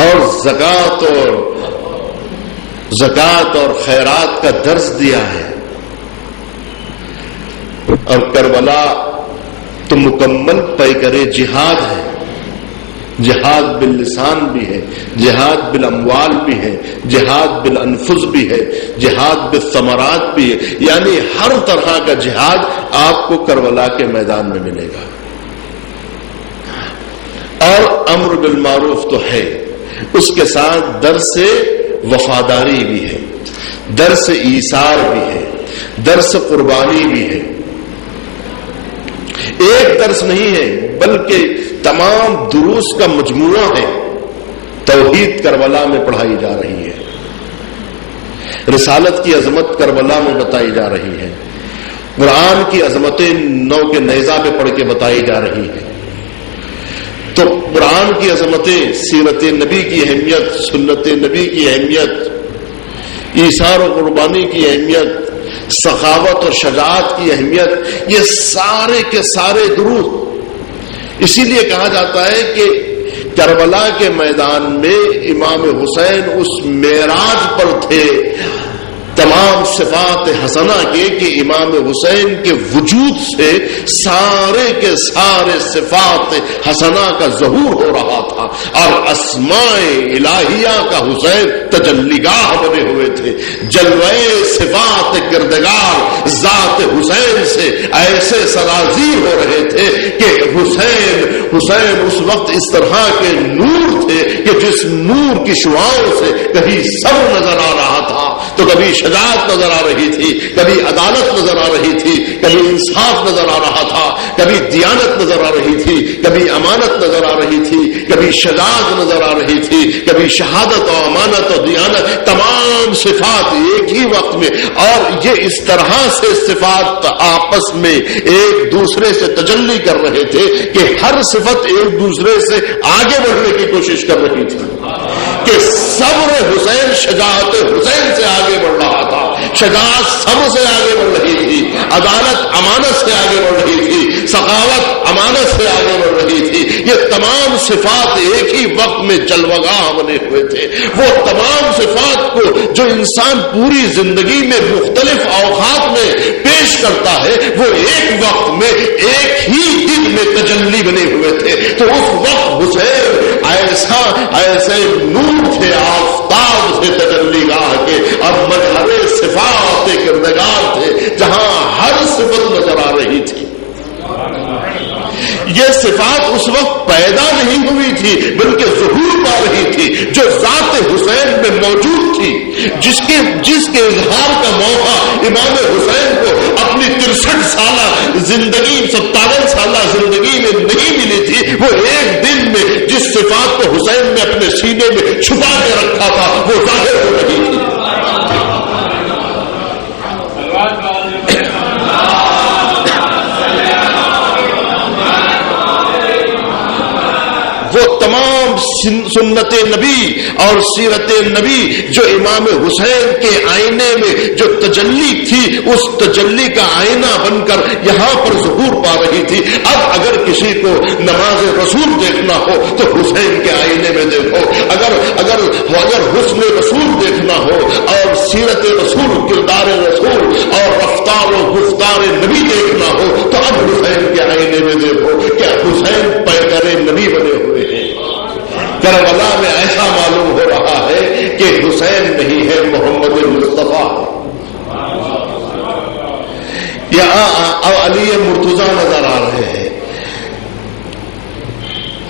اور زکوٰۃ اور خیرات کا درس دیا ہے۔ اور کربلا تو مکمل پیکرے جہاد ہے، جہاد باللسان بھی ہے، جہاد بالاموال بھی ہے، جہاد بالانفس بھی ہے، جہاد بالثمرات بھی ہے، یعنی ہر طرح کا جہاد آپ کو کربلا کے میدان میں ملے گا۔ اور امر بالمعروف تو ہے، اس کے ساتھ درس وفاداری بھی ہے، درس ایثار بھی ہے، درس قربانی بھی ہے۔ ایک درس نہیں ہے بلکہ تمام دروس کا مجموعہ ہے۔ توحید کربلا میں پڑھائی جا رہی ہے، رسالت کی عظمت کربلا میں بتائی جا رہی ہے، قرآن کی عظمتیں نو کے نیزہ پہ پڑھ کے بتائی جا رہی ہے۔ تو قرآن کی عظمتیں، سیرت نبی کی اہمیت، سنت نبی کی اہمیت، ایثار و قربانی کی اہمیت، سخاوت اور شجاعت کی اہمیت، یہ سارے کے سارے دروس۔ اسی لیے کہا جاتا ہے کہ کربلا کے میدان میں امام حسین اس معراج پر تھے تمام صفات حسنہ کے، کہ امام حسین کے وجود سے سارے کے سارے صفات حسنہ کا ظہور ہو رہا تھا، اور اسماء الہیہ کا حسین تجلیگاہ بنے ہوئے تھے۔ جلوے صفات کردگار ذات حسین سے ایسے سرازیر ہو رہے تھے کہ حسین اس وقت اس طرح کے نور تھے کہ جس نور کی شعاؤں سے کبھی صبر نظر آ رہا تھا تو کبھی شجاعت نظر آ رہی تھی، کبھی عدالت نظر آ رہی تھی، کبھی انصاف نظر آ رہا تھا، کبھی دیانت نظر آ رہی تھی، کبھی امانت نظر آ رہی تھی، کبھی شجاعت نظر آ رہی تھی، کبھی شہادت اور امانت اور دیانت، تمام صفات ایک ہی وقت میں۔ اور یہ اس طرح سے صفات آپس میں ایک دوسرے سے تجلی کر رہے تھے کہ ہر صفت ایک دوسرے سے آگے بڑھنے کی کوشش کر رہی تھی، کہ صبر حسین شجاعت حسین سے آگے بڑھ رہا تھا، شجاعت صبر سے آگے بڑھ رہی تھی، عدالت امانت سے آگے بڑھ رہی تھی، سخاوت امانت سے آگے بڑھ رہی تھی۔ یہ تمام صفات ایک ہی وقت میں جلوگاہ بنے ہوئے تھے۔ وہ تمام صفات کو جو انسان پوری زندگی میں مختلف اوقات میں پیش کرتا ہے، وہ ایک وقت میں ایک ہی دن میں تجلی بنے ہوئے تھے۔ تو اس وقت حسین ایسے نور تھے، آفتاب سے تجلی گاہ کے، اور مظہر صفات کردگار تھے جہاں ہر صفت نظر آ رہی تھی۔ یہ صفات اس وقت پیدا نہیں ہوئی تھی بلکہ ظہور پا رہی تھی، جو ذات حسین میں موجود تھی، جس کے اظہار کا موقع امام حسین کو اپنی 63 سالہ زندگی 57 سالہ زندگی میں نہیں ملی تھی۔ وہ ایک دن میں جس صفات کو حسین نے اپنے سینے میں چھپا کے رکھا تھا وہ ظاہر ہو رہی تھی. وہ تمام سنت نبی اور سیرت نبی جو امام حسین کے آئینے میں جو تجلی تھی اس تجلی کا آئینہ بن کر یہاں پر ظہور پا رہی تھی. اب اگر کسی کو نماز رسول دیکھنا ہو تو حسین کے آئینے میں دیکھو. اگر حسن رسول دیکھنا ہو اور سیرت رسول کردار رسول اور رفتار و گفتار نبی دیکھنا ہو تو اب حسین کے آئینے میں دیکھو. کیا حسین پیغمبر نبی بنے ہوئے ہیں؟ کربلا میں ایسا معلوم ہو رہا ہے کہ حسین نہیں ہے محمد مصطفیٰ. یہاں علی مرتضیٰ نظر آ رہے ہیں.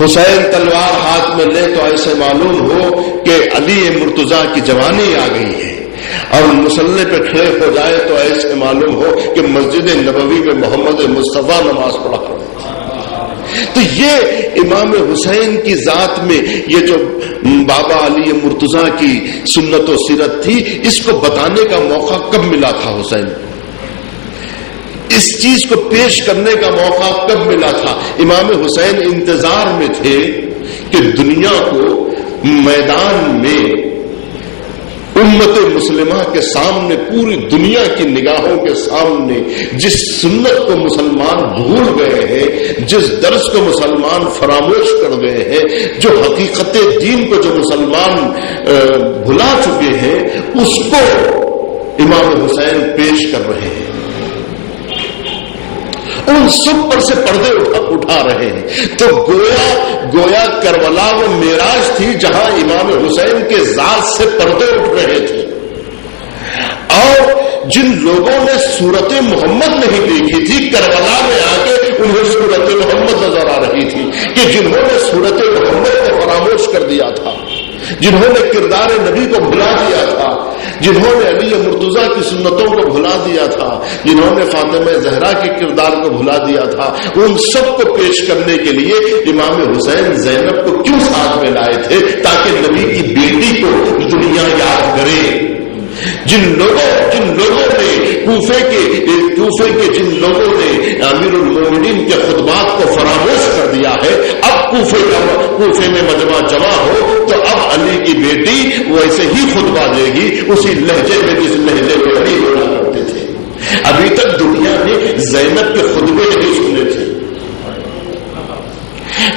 حسین تلوار ہاتھ میں لے تو ایسے معلوم ہو کہ علی مرتضیٰ کی جوانی آ گئی ہے اور مسلح پہ کھڑے ہو جائے تو ایسے معلوم ہو کہ مسجد نبوی میں محمد مصطفیٰ نماز پڑھا رہے. تو یہ امام حسین کی ذات میں یہ جو بابا علی مرتضیٰ کی سنت و سیرت تھی اس کو بتانے کا موقع کب ملا تھا حسین؟ اس چیز کو پیش کرنے کا موقع کب ملا تھا؟ امام حسین انتظار میں تھے کہ دنیا کو میدان میں امت مسلمہ کے سامنے پوری دنیا کی نگاہوں کے سامنے جس سنت کو مسلمان بھول گئے ہیں، جس درس کو مسلمان فراموش کر گئے ہیں، جو حقیقت دین کو جو مسلمان بھلا چکے ہیں اس کو امام حسین پیش کر رہے ہیں. ان سب پر سے پردے اٹھا رہے ہیں. تو گویا کربلا وہ معراج تھی جہاں امام حسین کے ذات سے پردے اٹھ رہے تھے. اور جن لوگوں نے صورت محمد نہیں دیکھی تھی کربلا میں آ کے انہیں صورت محمد نظر آ رہی تھی کہ جنہوں نے صورت محمد کو فراموش کر دیا تھا، جنہوں نے کردار نبی کو بھلا دیا تھا، جنہوں نے علی مرتضیٰ کی سنتوں کو بھلا دیا تھا، جنہوں نے فاطمہ زہرا کے کردار کو بھلا دیا تھا، ان سب کو پیش کرنے کے لیے امام حسین زینب کو کیوں ساتھ میں لائے تھے؟ تاکہ نبی کی بیٹی کو دنیا یاد کرے. جن لوگوں نے کوفے کے جن لوگوں نے امیر المومنین کے خطبات کو فراموش کر دیا ہے، اب کوفے میں مجمع جمع ہو تو اب علی کی بیٹی ویسے ہی خطبہ دے گی اسی لہجے میں جس لہجے میں علی بولا کرتے تھے. ابھی تک دنیا نے زینب کے خطبے نہیں سنے تھے.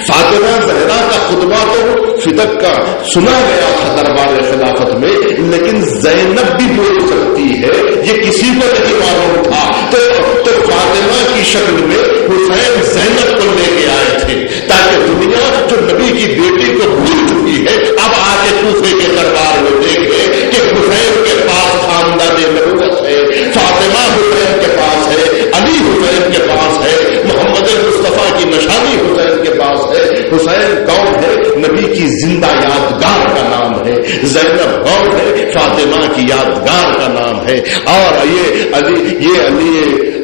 فاطمہ زہرا کا خطبہ تو فتق کا سنا گیا تھا دربار خلافت میں، لیکن زینب بھی بول سکتی ہے یہ کسی کو نہیں معلوم تھا. تو فاطمہ کی شکل میں حسین زینب کو لے کے آئے تھے تاکہ دنیا جو نبی کی بیٹی کو بھول چکی ہے اب آ کے کوفے کے دربار میں دیکھے کہ حسین کے پاس خاندان نبوت ہے، فاطمہ حسین کے پاس ہے، علی حسین کے پاس ہے، محمد مصطفیٰ کی نشانی حسین کے پاس ہے. حسین کون ہے؟ نبی کی زندہ یادگار کا نام ہے. زینب کون ہے؟ فاطمہ کی یادگار کا نام ہے. اور یہ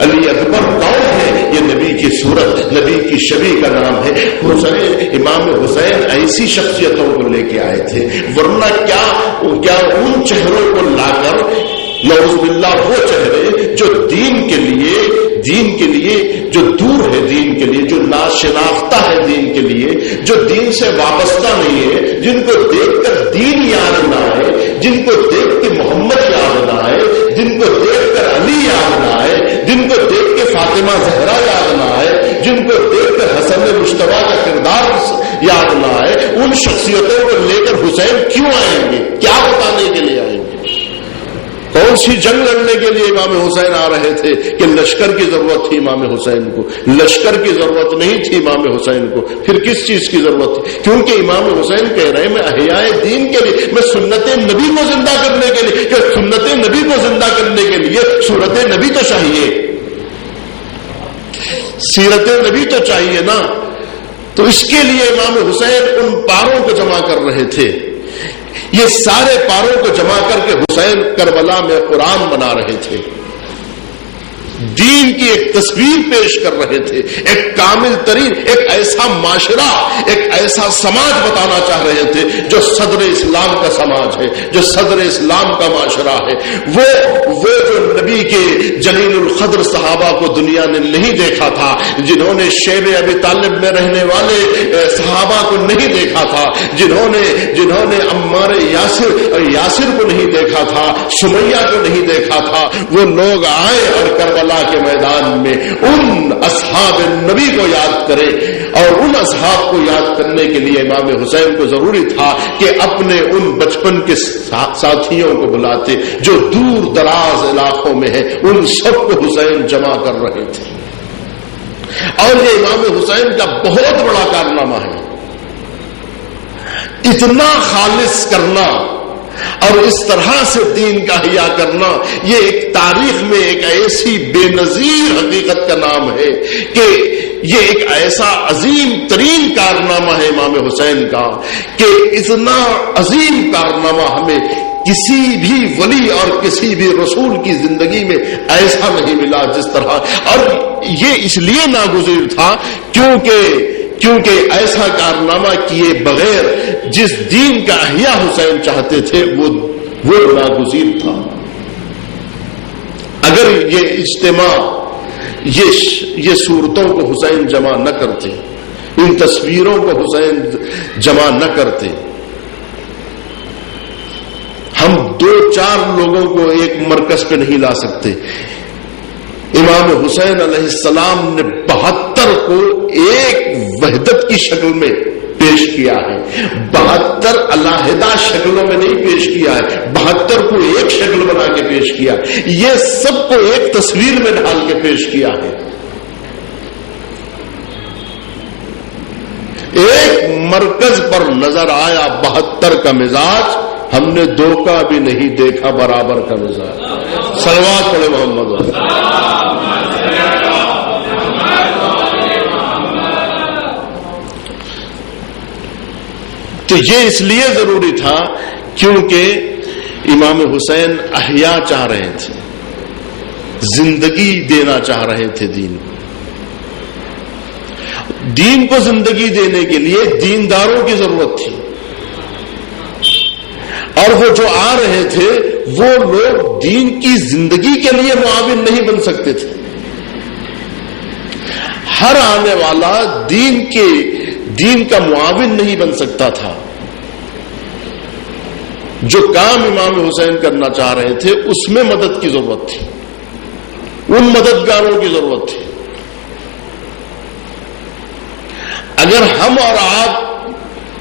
علی اکبر کون ہے؟ یہ نبی کی صورت، نبی کی شبیہ کا نام ہے. حسین امام حسین ایسی شخصیتوں کو لے کے آئے تھے، ورنہ کیا ان چہروں کو لا کر نعوذ باللہ وہ چہرے جو دین کے لیے جو دور ہے، دین کے لیے جو ناشناختہ ہے، دین کے لیے جو دین سے وابستہ نہیں ہے، جن کو دیکھ کر دین یاد نہ آئے، جن کو دیکھ کے محمد یاد نہ آئے، جن کو دیکھ کر علی یاد نہ آئے، جن کو دیکھ کے فاطمہ زہرا یاد نہ آئے، جن کو دیکھ کر حسن مجتبیٰ کا کردار یاد نہ آئے، ان شخصیتوں کو لے کر حسین کیوں آئیں گے؟ کیا بتانے کے لیے آئیں گے؟ کون سی جنگ لڑنے کے لیے امام حسین آ رہے تھے کہ لشکر کی ضرورت تھی امام حسین کو؟ لشکر کی ضرورت نہیں تھی امام حسین کو. پھر کس چیز کی ضرورت تھی؟ کیونکہ امام حسین کہہ رہے ہیں میں احیاء دین کے لیے، میں سنت نبی کو زندہ کرنے کے لیے، کہ سنت نبی کو زندہ کرنے کے لیے صورت نبی تو چاہیے، سیرت نبی تو چاہیے نا. تو اس کے لیے امام حسین ان پاروں کو جمع کر رہے تھے. یہ سارے پاروں کو جمع کر کے حسین کربلا میں قرآن بنا رہے تھے. دین کی ایک تصویر پیش کر رہے تھے، ایک کامل ترین، ایک ایسا معاشرہ، ایک ایسا سماج بتانا چاہ رہے تھے جو صدر اسلام کا سماج ہے، جو صدر اسلام کا معاشرہ ہے، وہ جو نبی کے جلیل القدر صحابہ کو دنیا نے نہیں دیکھا تھا، جنہوں نے شیب ابی طالب میں رہنے والے صحابہ کو نہیں دیکھا تھا، جنہوں نے عمار یاسر کو نہیں دیکھا تھا، سمیہ کو نہیں دیکھا تھا، وہ لوگ آئے اور کربلا کے میدان میں ان اصحاب نبی کو یاد کرے، اور ان اصحاب کو یاد کرنے کے لیے امام حسین کو ضروری تھا کہ اپنے ان بچپن کے ساتھیوں کو بلاتے جو دور دراز علاقوں میں ہیں، ان سب کو حسین جمع کر رہے تھے۔ اور یہ امام حسین کا بہت بڑا کارنامہ ہے، اتنا خالص کرنا اور اس طرح سے دین کا احیاء کرنا، یہ ایک تاریخ میں ایک ایسی بے نظیر حقیقت کا نام ہے کہ یہ ایک ایسا عظیم ترین کارنامہ ہے امام حسین کا کہ اتنا عظیم کارنامہ ہمیں کسی بھی ولی اور کسی بھی رسول کی زندگی میں ایسا نہیں ملا جس طرح، اور یہ اس لیے ناگزیر تھا کیونکہ ایسا کارنامہ کیے بغیر جس دین کا احیاء حسین چاہتے تھے وہ ناگزیر تھا۔ اگر یہ اجتماع، یہ صورتوں کو حسین جمع نہ کرتے، ان تصویروں کو حسین جمع نہ کرتے، ہم 2-4 لوگوں کو ایک مرکز پہ نہیں لا سکتے۔ امام حسین علیہ السلام نے 72 کو ایک وحدت کی شکل میں پیش کیا ہے، 72 علیحدہ شکلوں میں نہیں پیش کیا ہے، 72 کو ایک شکل بنا کے پیش کیا، یہ سب کو ایک تصویر میں ڈال کے پیش کیا ہے۔ ایک مرکز پر نظر آیا 72 کا مزاج، ہم نے 2 کا بھی نہیں دیکھا برابر کا مزاج۔ صلوات پڑھے محمد۔ تو یہ اس لیے ضروری تھا کیونکہ امام حسین احیاء چاہ رہے تھے، زندگی دینا چاہ رہے تھے دین کو زندگی دینے کے لیے دینداروں کی ضرورت تھی، اور وہ جو آ رہے تھے وہ لوگ دین کی زندگی کے لیے معاون نہیں بن سکتے تھے۔ ہر آنے والا دین کا معاون نہیں بن سکتا تھا۔ جو کام امام حسین کرنا چاہ رہے تھے اس میں مدد کی ضرورت تھی، ان مددگاروں کی ضرورت تھی۔ اگر ہم اور آپ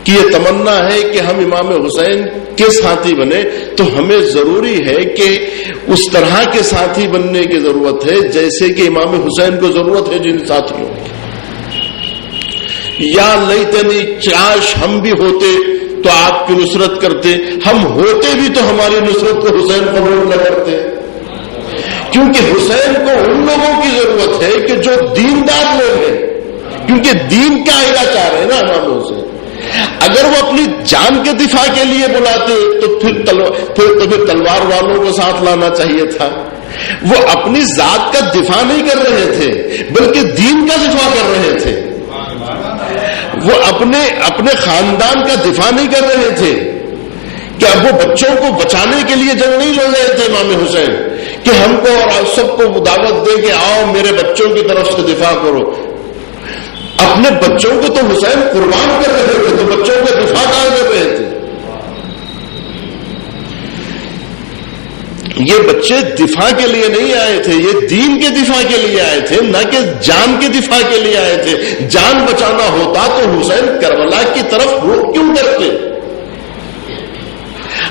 کی یہ تمنا ہے کہ ہم امام حسین کے ساتھی بنے تو ہمیں ضروری ہے کہ اس طرح کے ساتھی بننے کی ضرورت ہے جیسے کہ امام حسین کو ضرورت ہے جن ساتھیوں کی۔ یا لیتنی کاش ہم بھی ہوتے تو آپ کی نصرت کرتے، ہم ہوتے بھی تو ہماری نصرت کو حسین قبول نہ کرتے، کیونکہ حسین کو ان لوگوں کی ضرورت ہے کہ جو دیندار لوگ ہیں، کیونکہ دین کا احیاء چاہ رہے ہیں نا امام حسین۔ اگر وہ اپنی جان کے دفاع کے لیے بلاتے تو پھر تلوار والوں کو ساتھ لانا چاہیے تھا۔ وہ اپنی ذات کا دفاع نہیں کر رہے تھے بلکہ دین کا دفاع کر رہے تھے، وہ اپنے خاندان کا دفاع نہیں کر رہے تھے کہ اب وہ بچوں کو بچانے کے لیے جنگ نہیں لڑ رہے تھے امام حسین کہ ہم کو اور سب کو دعوت دے کہ آؤ میرے بچوں کی طرف سے دفاع کرو۔ اپنے بچوں کو تو حسین قربان کر رہے تھے، تو بچوں کا دفاع کر رہے تھے۔ یہ بچے دفاع کے لیے نہیں آئے تھے، یہ دین کے دفاع کے لیے آئے تھے، نہ کہ جان کے دفاع کے لیے آئے تھے۔ جان بچانا ہوتا تو حسین کربلا کی طرف رخ کیوں کرتے؟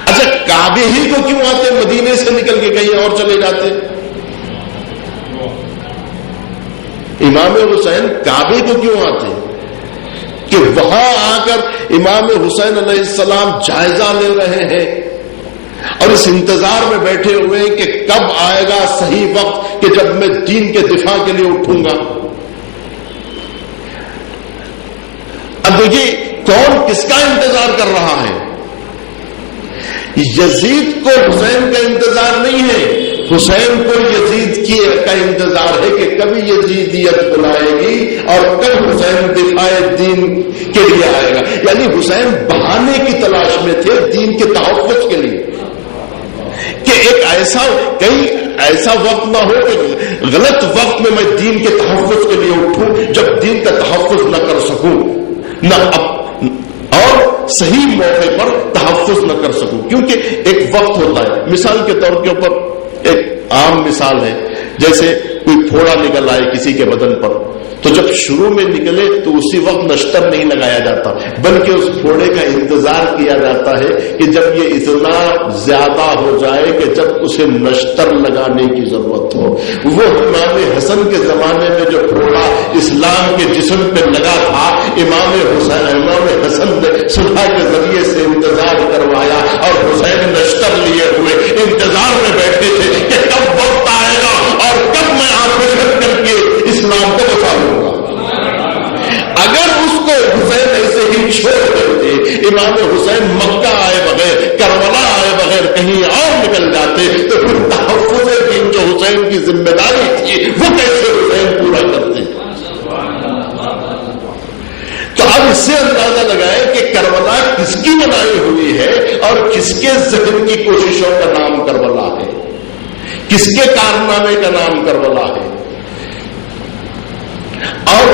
اچھا کعبے ہی کو کیوں آتے، مدینے سے نکل کے کہیں اور چلے جاتے؟ امام حسین کعبے کو کیوں آتے کہ وہاں آ کر امام حسین علیہ السلام جائزہ لے رہے ہیں اور اس انتظار میں بیٹھے ہوئے ہیں کہ کب آئے گا صحیح وقت کہ جب میں دین کے دفاع کے لیے اٹھوں گا۔ اب دیکھیے کون کس کا انتظار کر رہا ہے؟ یزید کو حسین کا انتظار نہیں ہے، حسین کو یزید کا انتظار ہے کہ کبھی یزیدیت بلائے گی اور کب حسین دفاع دین کے لیے آئے گا. یعنی حسین بہانے کی تلاش میں تھے دین کے تحفظ کے لیے کہ ایک ایسا وقت نہ ہو کہ غلط وقت میں دین کے تحفظ کے لیے اٹھوں جب دین کا تحفظ نہ کر سکوں اور صحیح موقع پر تحفظ نہ کر سکوں. کیونکہ ایک وقت ہوتا ہے. مثال کے طور کے اوپر ایک عام مثال ہے جیسے کوئی پھوڑا نکل آئے کسی کے بدن پر تو جب شروع میں نکلے تو اسی وقت نشتر نہیں لگایا جاتا بلکہ اس پھوڑے کا انتظار کیا جاتا ہے کہ جب یہ اتنا زیادہ ہو جائے کہ جب اسے نشتر لگانے کی ضرورت ہو. وہ امام حسن کے زمانے میں جو پھوڑا اسلام کے جسم پہ لگا تھا امام حسن نے صلح کے ذریعے سے انتظار کروایا اور حسین نشتر لیے ہوئے انتظار میں بیٹھے تھے کہ کب وقت آئے گا اور کب میں آپ کر کے اسلام کو بچا لوں گا. اگر اس کو حسین ایسے ہی چھوڑ دیتے امام حسین مکہ آئے بغیر کربلا آئے بغیر کہیں اور نکل جاتے تو پھر تحفظ دین جو حسین کی ذمہ داری تھی وہ کیسے حسین پورا کرتے. تو اب اس سے اندازہ لگائے کہ کربلا کس کی بنائی ہوئی ہے اور کس کے ذہن کی کوششوں کا نام کربلا ہے, کس کے کارنامے کا نام کربلا ہے. اور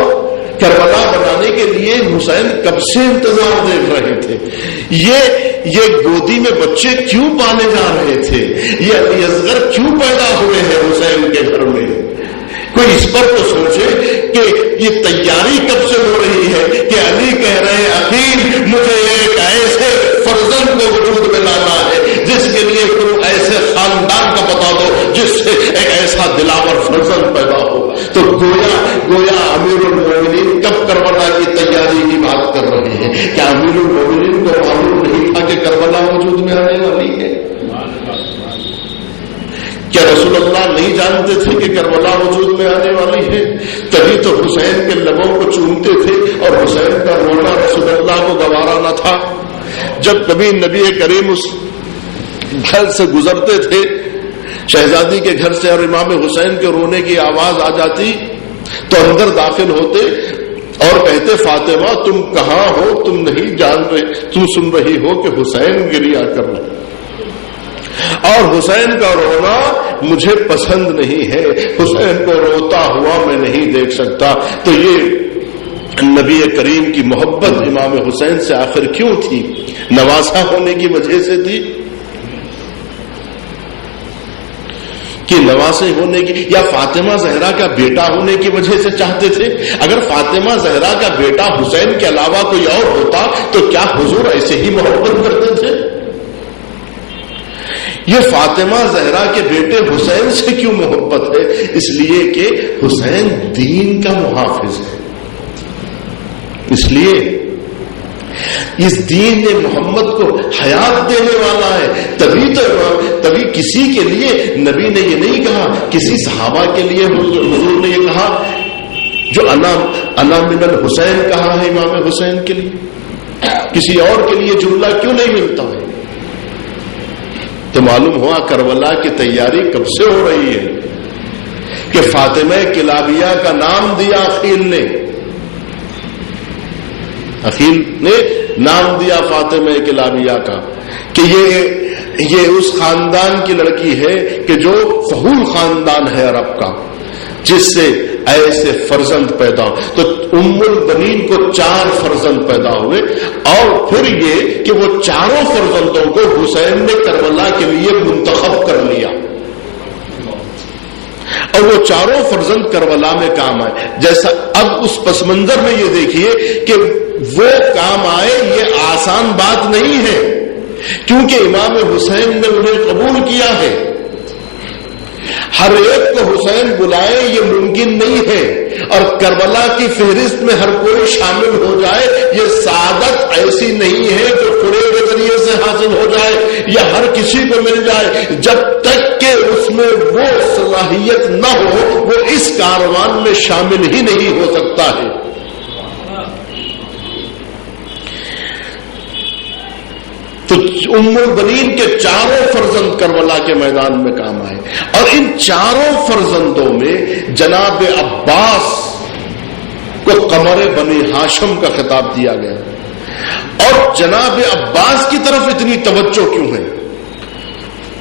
کربلا بنانے کے لیے حسین کب سے انتظار دیکھ رہے تھے. یہ گودی میں بچے کیوں پالے جا رہے تھے, یہ علی اصغر کیوں پیدا ہوئے ہیں حسین کے گھر میں. کوئی اس پر تو سوچے کہ یہ تیاری کب سے ہو رہی ہے کہ علی کہہ رہے ہیں عقیل مجھے ایک ایسے فرزند کو وجود میں لانا ہے جس کے لیے تم ایسے خاندان کا بتا دو جس سے ایک ایسا دلاور فرزند پیدا ہو. تو گویا امیر المومنین کب کربلا کی تیاری کی بات کر رہے ہیں. کیا امیر المومنین کو معلوم نہیں تھا کہ کربلا وجود میں آنے والی ہے؟ کیا رسول اللہ نہیں جانتے تھے کہ کربلا وجود میں آنے والی ہے؟ تبھی تو حسین کے لبوں کو چومتے تھے اور حسین کا رونا رسول اللہ کو گوارا نہ تھا. جب کبھی نبی کریم اس گھر سے گزرتے تھے شہزادی کے گھر سے اور امام حسین کے رونے کی آواز آ جاتی تو اندر داخل ہوتے اور کہتے فاطمہ تم کہاں ہو, تم نہیں جان رہے, تم سن رہی ہو کہ حسین گریا کر رہے اور حسین کا رونا مجھے پسند نہیں ہے, حسین کو روتا ہوا میں نہیں دیکھ سکتا. تو یہ نبی کریم کی محبت امام حسین سے آخر کیوں تھی؟ نواسا ہونے کی وجہ سے تھی کہ نواسے ہونے کی, یا فاطمہ زہرا کا بیٹا ہونے کی وجہ سے چاہتے تھے؟ اگر فاطمہ زہرا کا بیٹا حسین کے علاوہ کوئی اور ہوتا تو کیا حضور ایسے ہی محبت کرتے تھے؟ یہ فاطمہ زہرا کے بیٹے حسین سے کیوں محبت ہے؟ اس لیے کہ حسین دین کا محافظ ہے. اس لیے اس دین محمد کو حیات دینے والا ہے. تبھی کسی کے لیے نبی نے یہ نہیں کہا, کسی صحابہ کے لیے حضور نے یہ کہا جو انا من الحسین کہا ہے امام حسین کے لیے, کسی اور کے لیے جملہ کیوں نہیں ملتا ہے؟ تو معلوم ہوا کربلا کی تیاری کب سے ہو رہی ہے کہ فاطمہ کلابیہ کا نام دیا عقیل نے نام دیا فاطمہ کلابیہ کا کہ یہ اس خاندان کی لڑکی ہے کہ جو فہول خاندان ہے عرب کا, جس سے ایسے فرزند پیدا ہو. تو ام البنین کو 4 فرزند پیدا ہوئے اور پھر یہ کہ وہ چاروں فرزندوں کو حسین نے کربلا کے لیے منتخب کر لیا اور وہ چاروں فرزند کربلا میں کام آئے. جیسا اب اس پس منظر میں یہ دیکھیے کہ وہ کام آئے, یہ آسان بات نہیں ہے کیونکہ امام حسین نے انہیں قبول کیا ہے. ہر ایک کو حسین بلائے یہ ممکن نہیں ہے اور کربلا کی فہرست میں ہر کوئی شامل ہو جائے یہ سعادت ایسی نہیں ہے جو قرے کے ذریعے سے حاصل ہو جائے یا ہر کسی کو مل جائے. جب تک کہ اس میں وہ صلاحیت نہ ہو وہ اس کاروان میں شامل ہی نہیں ہو سکتا ہے. تو ام البنین کے چاروں فرزند کربلا کے میدان میں کام آئے، اور ان چاروں فرزندوں میں جناب عباس کو قمر بنی ہاشم کا خطاب دیا گیا. اور جناب عباس کی طرف اتنی توجہ کیوں ہے؟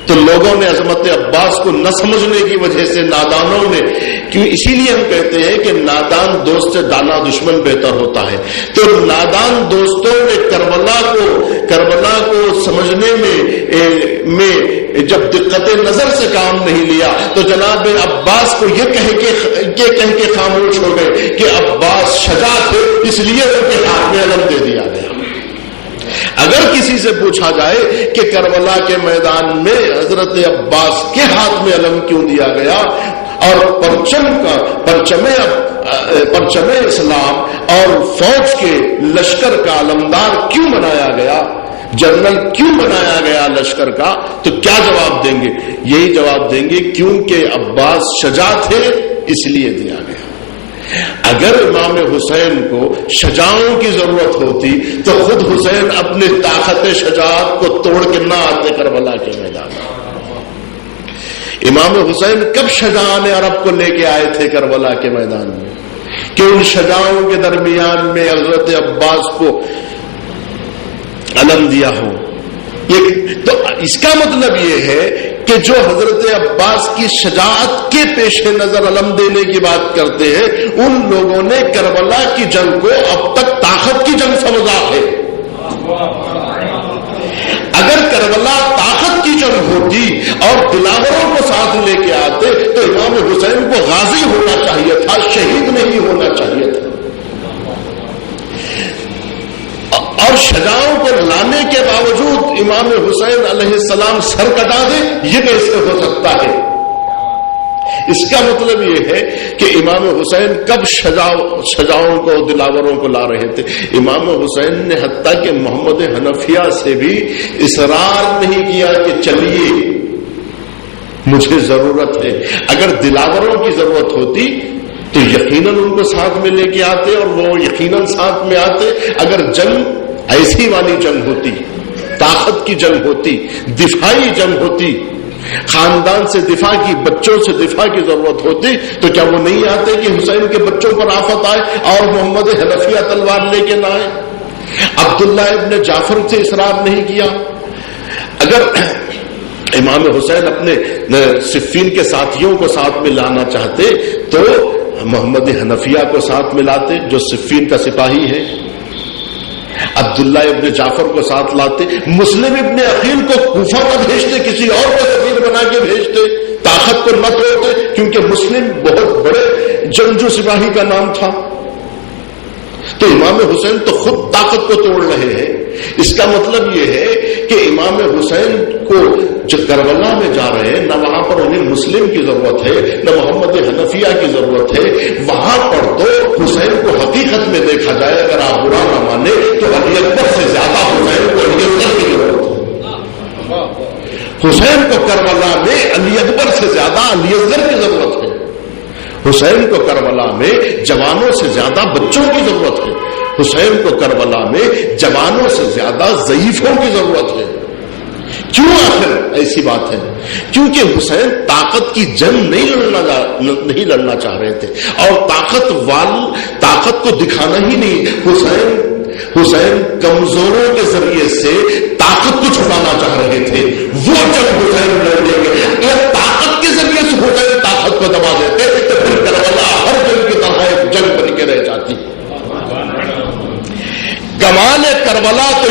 تو لوگوں نے عظمت عباس کو نہ سمجھنے کی وجہ سے، نادانوں نے، کیوں اسی لیے ہم کہتے ہیں کہ نادان دوست سے دانا دشمن بہتر ہوتا ہے. تو نادان دوستوں نے کربلا کو سمجھنے میں جب دقت نظر سے کام نہیں لیا تو جناب عباس کو یہ کہہ کے خاموش ہو گئے کہ عباس شجاع تھے، اس لیے ان کے ہاتھ میں علم دے دیا گیا. اگر کسی سے پوچھا جائے کہ کربلا کے میدان میں حضرت عباس کے ہاتھ میں علم کیوں دیا گیا اور پرچم اسلام اور فوج کے لشکر کا علمدار کیوں بنایا گیا، جنرل کیوں بنایا گیا لشکر کا، تو کیا جواب دیں گے؟ یہی جواب دیں گے کیونکہ عباس شجاع تھے اس لیے دیا گیا. اگر امام حسین کو شجاعوں کی ضرورت ہوتی تو خود حسین اپنی طاقت شجاعت کو توڑ کے نہ آتے کربلا کے میدان میں. امام حسین کب شجاعان عرب کو لے کے آئے تھے کربلا کے میدان میں کہ ان شجاعوں کے درمیان میں حضرت عباس کو علم دیا ہو. تو اس کا مطلب یہ ہے کہ جو حضرت عباس کی شجاعت کے پیش نظر علم دینے کی بات کرتے ہیں، ان لوگوں نے کربلا کی جنگ کو اب تک طاقت کی جنگ سمجھا ہے. اگر کربلا طاقت کی جنگ ہوتی اور دلاوروں کو ساتھ لے کے آتے تو امام حسین کو غازی ہونا چاہیے تھا، شہید نہیں ہونا چاہیے تھا. اور شجاعوں کو لانے کے باوجود امام حسین علیہ السلام سر کٹا دے، یہ کیسے ہو سکتا ہے؟ اس کا مطلب یہ ہے کہ امام حسین کب شجاعوں کو دلاوروں کو لا رہے تھے. امام حسین نے حتیٰ کہ محمد حنفیہ سے بھی اصرار نہیں کیا کہ چلیے مجھے ضرورت ہے. اگر دلاوروں کی ضرورت ہوتی تو یقیناً ان کو ساتھ میں لے کے آتے اور وہ یقیناً ساتھ میں آتے. اگر جنگ ایسی والی جنگ ہوتی، طاقت کی جنگ ہوتی، دفاعی جنگ ہوتی، خاندان سے دفاع کی، بچوں سے دفاع کی ضرورت ہوتی تو کیا وہ نہیں آتے کہ حسین کے بچوں پر آفت آئے اور محمد حنفیہ تلوار لے کے نہ آئے؟ عبداللہ ابن جعفر سے اصرار نہیں کیا. اگر امام حسین اپنے صفین کے ساتھیوں کو ساتھ میں لانا چاہتے تو محمد حنفیہ کو ساتھ ملاتے جو صفین کا سپاہی ہے، عبداللہ ابن جعفر کو ساتھ لاتے، مسلم ابن عقیل کو کوفہ کا بھیجتے، کسی اور کو سفیر بنا کے بھیجتے، طاقت کو نہ توڑتے، کیونکہ مسلم بہت بڑے جنگجو سپاہی کا نام تھا. تو امام حسین تو خود طاقت کو توڑ رہے ہیں. اس کا مطلب یہ ہے کہ امام حسین کو جو کربلا میں جا رہے ہیں، نہ وہاں پر انہیں مسلم کی ضرورت ہے نہ محمد حنفیہ کی ضرورت ہے. وہاں پر تو حسین کو حقیقت میں دیکھا جائے، اگر آپ برا نہ مانے تو علی اکبر سے زیادہ حسین کو علی اصغر کی ضرورت ہے. حسین کو کربلا میں علی اکبر سے زیادہ علی اصغر کی ضرورت ہے. حسین کو کربلا میں جوانوں سے زیادہ بچوں کی ضرورت ہے. حسین کو کربلا میں جوانوں سے زیادہ ضعیفوں کی ضرورت ہے. کیوں آخر ایسی بات ہے؟ کیونکہ حسین طاقت کی جنگ نہیں لڑنا چاہ رہے تھے اور طاقت کو دکھانا ہی نہیں. حسین کمزوروں کے ذریعے سے طاقت کو چھپانا چاہ رہے تھے. وہ جب حسین لڑنے گئے اگر طاقت کے ذریعے سے حسین طاقت کو دبا دیتے تو پھر کربلا ہر جنگ کی طرح ایک جنگ بن کے رہ جاتی. کمال کربلا تو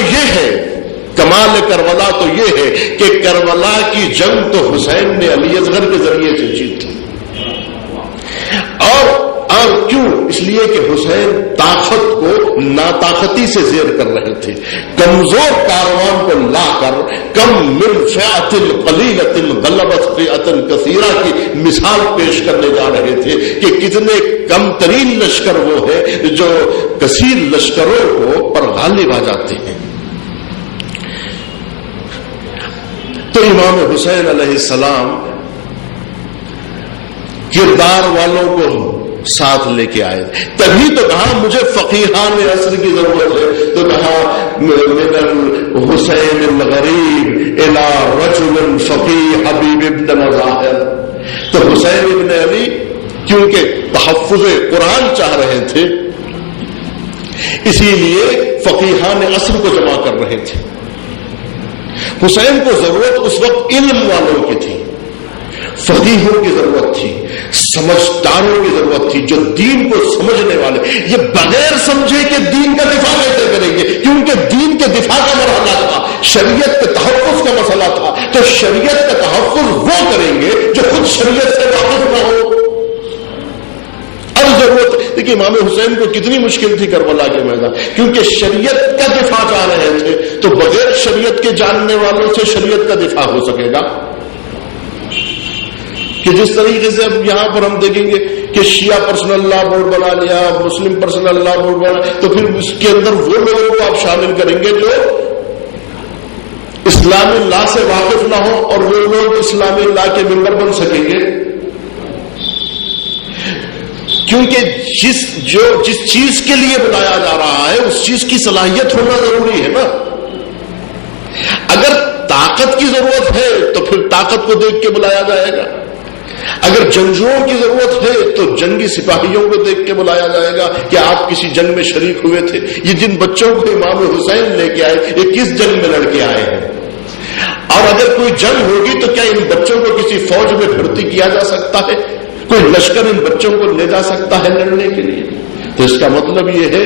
یہ ہے کہ کربلا کی جنگ تو حسین نے علی اصغر کے ذریعے سے جیتی. اور کیوں؟ اس لیے کہ حسین طاقت کو ناطاقتی سے زیر کر رہے تھے. کمزور کاروان کو لا کر کم من فئۃ قلیلۃ غلبت فئۃ کثیرہ کی مثال پیش کرنے جا رہے تھے کہ کتنے کم ترین لشکر وہ ہے جو کثیر لشکروں کو پر غالب آ جاتے ہیں. تو امام حسین علیہ السلام کردار والوں کو ساتھ لے کے آئے. تبھی تو کہا مجھے فقیہان عصر کی ضرورت ہے. تو کہا من الحسین الغریب الى رجل فقیہ حبیب ابن مظاہر. تو حسین ابن علی کیونکہ تحفظ قرآن چاہ رہے تھے اسی لیے فقیہان عصر کو جمع کر رہے تھے. حسین کو ضرورت اس وقت علم والوں کی تھی, فقیہوں کی ضرورت تھی, سمجھداروں کی ضرورت تھی, جو دین کو سمجھنے والے. یہ بغیر سمجھے کہ دین کا دفاع کیسے کریں گے, کیونکہ دین کے دفاع کا مرحلہ تھا, شریعت کے تحفظ کا مسئلہ تھا. تو شریعت کا تحفظ وہ کریں گے جو خود شریعت سے واقف نہ ہو. اب ضرورت دیکھیے امام حسین کو کتنی مشکل تھی کربلا کے میدان, کیونکہ شریعت کا دفاع چاہ رہے تھے. تو بغیر شریعت کے جاننے والوں سے شریعت کا دفاع ہو سکے گا کہ جس طریقے سے اب یہاں پر ہم دیکھیں گے کہ شیعہ پرسنل لا بورڈ بنا لیا, مسلم پرسنل لا بورڈ بنا, تو پھر اس کے اندر وہ لوگوں کو آپ شامل کریں گے جو اسلامی لا سے واقف نہ ہو, اور وہ لوگ اسلامی لا کے ممبر بن سکیں گے. کیونکہ جس چیز کے لیے بلایا جا رہا ہے اس چیز کی صلاحیت ہونا ضروری ہے نا. اگر طاقت کی ضرورت ہے تو پھر طاقت کو دیکھ کے بلایا جائے گا. اگر جنگجوؤں کی ضرورت ہے تو جنگی سپاہیوں کو دیکھ کے بلایا جائے گا کہ آپ کسی جنگ میں شریک ہوئے تھے. یہ جن بچوں کو امام حسین لے کے آئے یہ کس جنگ میں لڑ کے آئے ہیں, اور اگر کوئی جنگ ہوگی تو کیا ان بچوں کو کسی فوج میں بھرتی کیا جا سکتا ہے, کوئی لشکر ان بچوں کو لے جا سکتا ہے لڑنے کے لیے. تو اس کا مطلب یہ ہے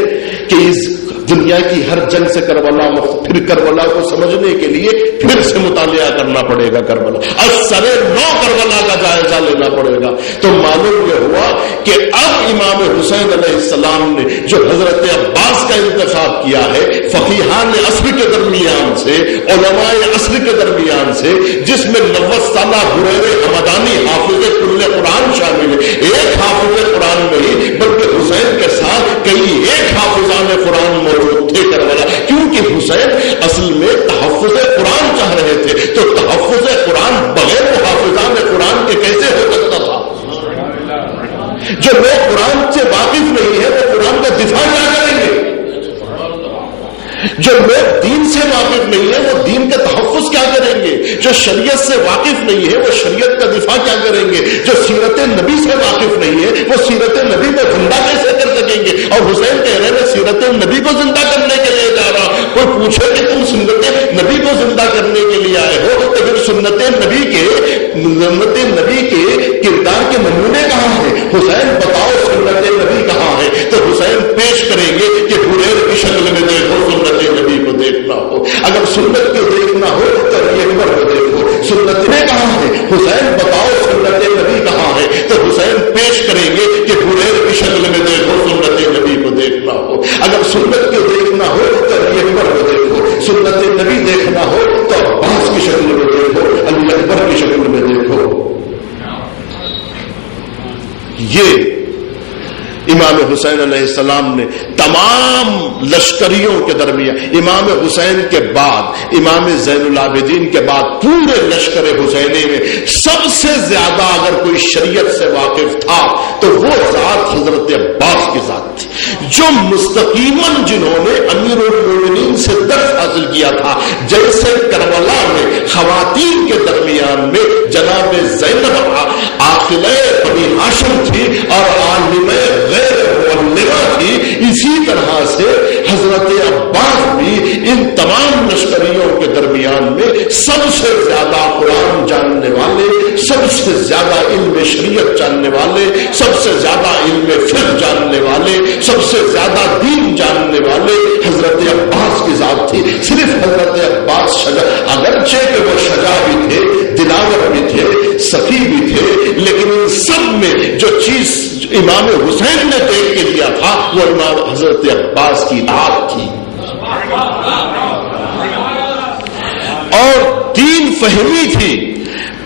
کہ اس دنیا کی ہر جنگ سے پھر کربلا کو سمجھنے کے لیے پھر سے مطالعہ کرنا پڑے گا. کربلا اثر نو کربلا کا جائزہ لینا پڑے گا. تو معلوم یہ ہوا کہ اب امام حسین علیہ السلام نے جو حضرت عباس کا انتخاب کیا ہے فقیہان عصر کے درمیان سے, علماء عصر کے درمیان سے, جس میں 90 سالہ حریر حمدانی حافظ کل قرآن شامل ہے. ایک حافظ قرآن نہیں بلکہ حسین کے ساتھ کئی ایک حافظان قرآن موجود تھے کربلا, کیونکہ حسین اصل میں تحفظ قرآن چاہ رہے تھے. تو تحفظ قرآن بغیر حافظان قرآن کے کیسے ہو سکتا تھا؟ جو لوگ قرآن سے واقف نہیں ہے وہ قرآن کا دفاع کیا کریں گے؟ جو لوگ دین سے واقف نہیں ہے وہ دین کا تحفظ کیا کریں گے؟ جو شریعت سے واقف نہیں ہے وہ شریعت کا دفاع کیا کریں گے؟ جو سیرت نبی سے واقف نہیں ہے وہ سیرت نبی کو زندہ کیسے کر سکیں گے؟ اور حسین کہہ رہے ہیں سیرت نبی کو زندہ کرنے کے لیے جا رہا. کوئی پوچھے کہ تم سنت نبی کو زندہ کرنے کے لیے آئے ہو تو پھر سنت نبی کے کردار کے نمونے کہاں ہیں؟ حسین بتاؤ سنت نبی کہاں ہے؟ تو حسین پیش کریں گے کہ حریر کی شکل میں دیکھو سنت نبی کو دیکھنا ہو, اگر سنت کو دیکھنا ہو تو اکبر کو دیکھو. سنت میں کہاں ہے؟ حسین بتاؤ سنت نبی کہاں ہے؟ تو حسین پیش کریں گے کہ حریر کی شکل میں دیکھو سنت نبی کو دیکھنا ہو, اگر سنت کو دیکھنا ہو تو اکبر کو دیکھو. سنت نبی دیکھنا ہو تو عباس کی شکل میں دیکھو, علی اکبر کی شکل میں دیکھو. یہ امام حسین علیہ السلام نے تمام لشکریوں کے درمیان, امام حسین کے بعد امام زین العابدین کے بعد پورے لشکر حسینی میں سب سے زیادہ اگر کوئی شریعت سے واقف تھا تو وہ ذات حضرت عباس کی ذات تھی, جو مستقیماً جنہوں نے امیر المومنین سے درس حاصل کیا تھا. جیسے کربلا میں خواتین کے درمیان میں جناب زینب عاقلہ بنی ہاشم تھی اور عالمہ تھی, اسی طرح سے حضرت عباس بھی ان تمام لشکریوں کے درمیان میں سب سے زیادہ قرآن جاننے والے, سب سے زیادہ علم شریعت جاننے والے, سب سے زیادہ علم فقہ جاننے والے, سب سے زیادہ دین جاننے والے حضرت عباس کی ذات تھی. صرف حضرت عباس اگرچہ کہ وہ شجاع بھی تھے, دلاور بھی تھے, سخی بھی تھے, لیکن ان سب میں جو چیز امام حسین نے دیکھ کے لیا تھا وہ امام حضرت عباس کی ذات تھی. اور دین فہمی تھی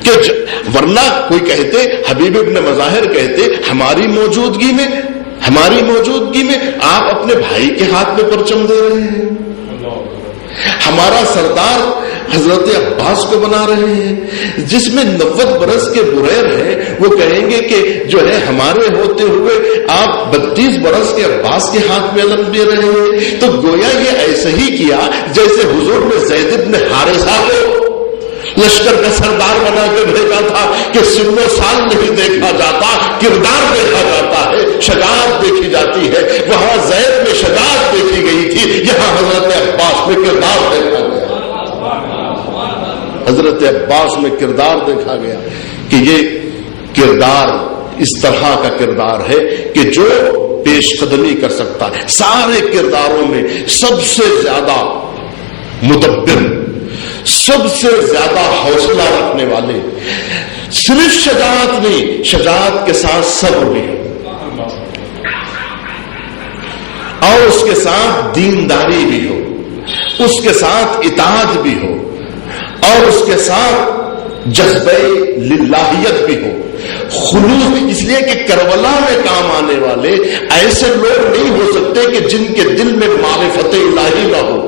کہ ورنہ کوئی کہتے, حبیب ابن مظاہر کہتے ہماری موجودگی میں آپ اپنے بھائی کے ہاتھ میں پرچم دے رہے ہیں. ہمارا سردار حضرت عباس کو بنا رہے ہیں، جس میں 90 برس کے بریر ہیں، وہ کہیں گے کہ جو ہے ہمارے ہوتے ہوئے آپ 32 برس کے عباس کے ہاتھ میں علم دے رہے ہیں۔ تو گویا یہ ایسے ہی کیا جیسے حضور نے زید بن حارثہ کو لشکر کا سردار بنا کے بھیجا تھا کہ سن و سال نہیں دیکھا جاتا، کردار دیکھا جاتا ہے، شجاعت دیکھی جاتی ہے۔ وہاں زید میں شجاعت دیکھی گئی تھی، یہاں حضرت عباس میں کردار دیکھا گیا۔ حضرت عباس میں کردار دیکھا گیا کہ یہ کردار اس طرح کا کردار ہے کہ جو پیش قدمی کر سکتا ہے۔ سارے کرداروں میں سب سے زیادہ مدبر، سب سے زیادہ حوصلہ رکھنے والے، صرف شجاعت نہیں، شجاعت کے ساتھ صبر بھی ہو، اور اس کے ساتھ دینداری بھی ہو، اس کے ساتھ اطاعت بھی ہو، اور اس کے ساتھ جذبہ للہیت بھی ہو، خلوص۔ اس لیے کہ کربلا میں کام آنے والے ایسے لوگ نہیں ہو سکتے کہ جن کے دل میں معرفت الہی نہ ہو،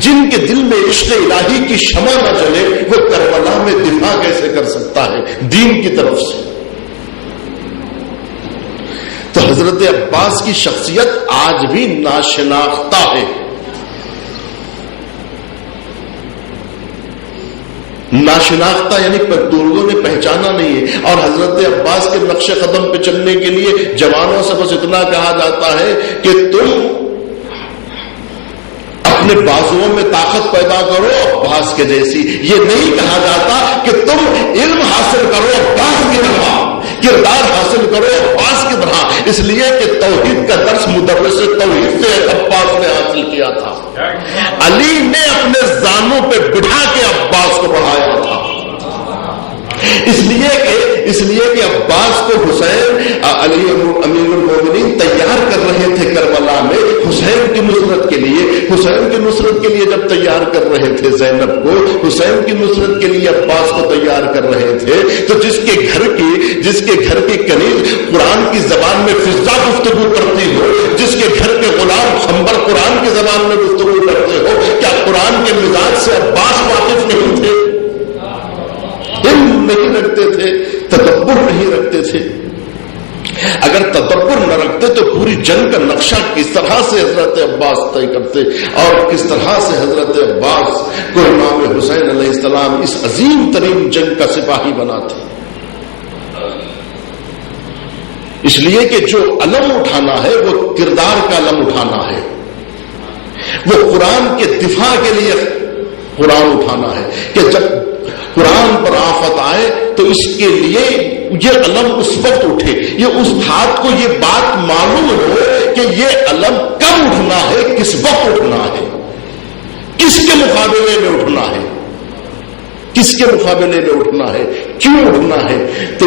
جن کے دل میں عشق الہی کی شمع نہ جلے۔ وہ کربلا میں دفاع کیسے کر سکتا ہے دین کی طرف سے؟ تو حضرت عباس کی شخصیت آج بھی ناشناختہ ہے، ناشناختہ یعنی لوگوں نے پہچانا نہیں ہے۔ اور حضرت عباس کے نقش قدم پہ چلنے کے لیے جوانوں سے بس اتنا کہا جاتا ہے کہ تم اپنے بازوؤں میں طاقت پیدا کرو عباس کے جیسی۔ یہ نہیں کہا جاتا کہ تم علم حاصل کرو عباس کی طرح، کردار حاصل کرو عباس کی طرح، اس لیے کہ توحید کا درس مدرس توحید سے عباس نے حاصل کیا تھا۔ علی نے اپنے زانوں پہ بٹھا کے عباس کو پڑھایا تھا، اس لیے کہ عباس کو حسین علی امیر المومنین تیار کر رہے تھے کربلا میں حسین کی نصرت کے لیے۔ حسین کی نصرت کے لیے جب تیار کر رہے تھے زینب کو، حسین کی نصرت کے لیے عباس کو تیار کر رہے تھے، تو جس کے گھر کی کنیز قرآن کی زبان میں فضا گفتگو کرتی ہو، جس کے گھر کے غلام خنبر قرآن کی زبان میں گفتگو کرتے ہو، کیا قرآن کے مزاج سے عباس واقف نہیں تھے؟ علم نہیں رکھتے تھے، تدبر نہیں رکھتے تھے۔ اگر تدبر نہ رکھتے تو پوری جنگ کا نقشہ کس طرح سے حضرت عباس طے کرتے، اور کس طرح سے حضرت عباس کو امام حسین علیہ السلام اس عظیم ترین جنگ کا سپاہی بناتے۔ اس لیے کہ جو علم اٹھانا ہے وہ کردار کا علم اٹھانا ہے، وہ قرآن کے دفاع کے لیے قرآن اٹھانا ہے کہ جب قرآن پر آفت آئے تو اس کے لیے یہ علم اس وقت اٹھے، یہ استاد کو یہ بات معلوم ہو کہ یہ علم کب اٹھنا ہے، کس وقت اٹھنا ہے، کس کے مقابلے میں اٹھنا ہے، کس کے مقابلے میں اٹھنا ہے، کیوں اٹھنا ہے۔ تو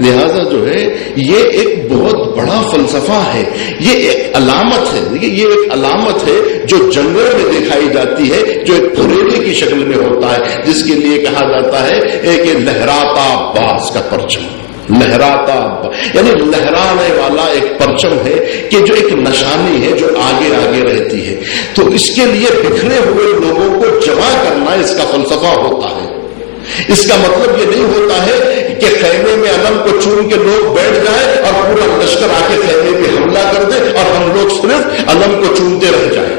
لہذا جو ہے یہ ایک بہت بڑا فلسفہ ہے، یہ ایک علامت ہے، یہ ایک علامت ہے جو جنگل میں دکھائی جاتی ہے، جو ایک پھریلے کی شکل میں ہوتا ہے، جس کے لیے کہا جاتا ہے کہ لہراتا عباس کا پرچم، لہراتا یعنی لہرانے والا ایک پرچم ہے کہ جو ایک نشانی ہے جو آگے آگے رہتی ہے۔ تو اس کے لیے بکھرے ہوئے لوگوں کو جمع کرنا اس کا فلسفہ ہوتا ہے۔ اس کا مطلب یہ نہیں ہوتا ہے کہ خیمے میں علم کو چون کے لوگ بیٹھ جائیں اور پورا لشکر آ کے خیمے پہ حملہ کر دے اور ہم لوگ صرف علم کو چونتے رہ جائیں،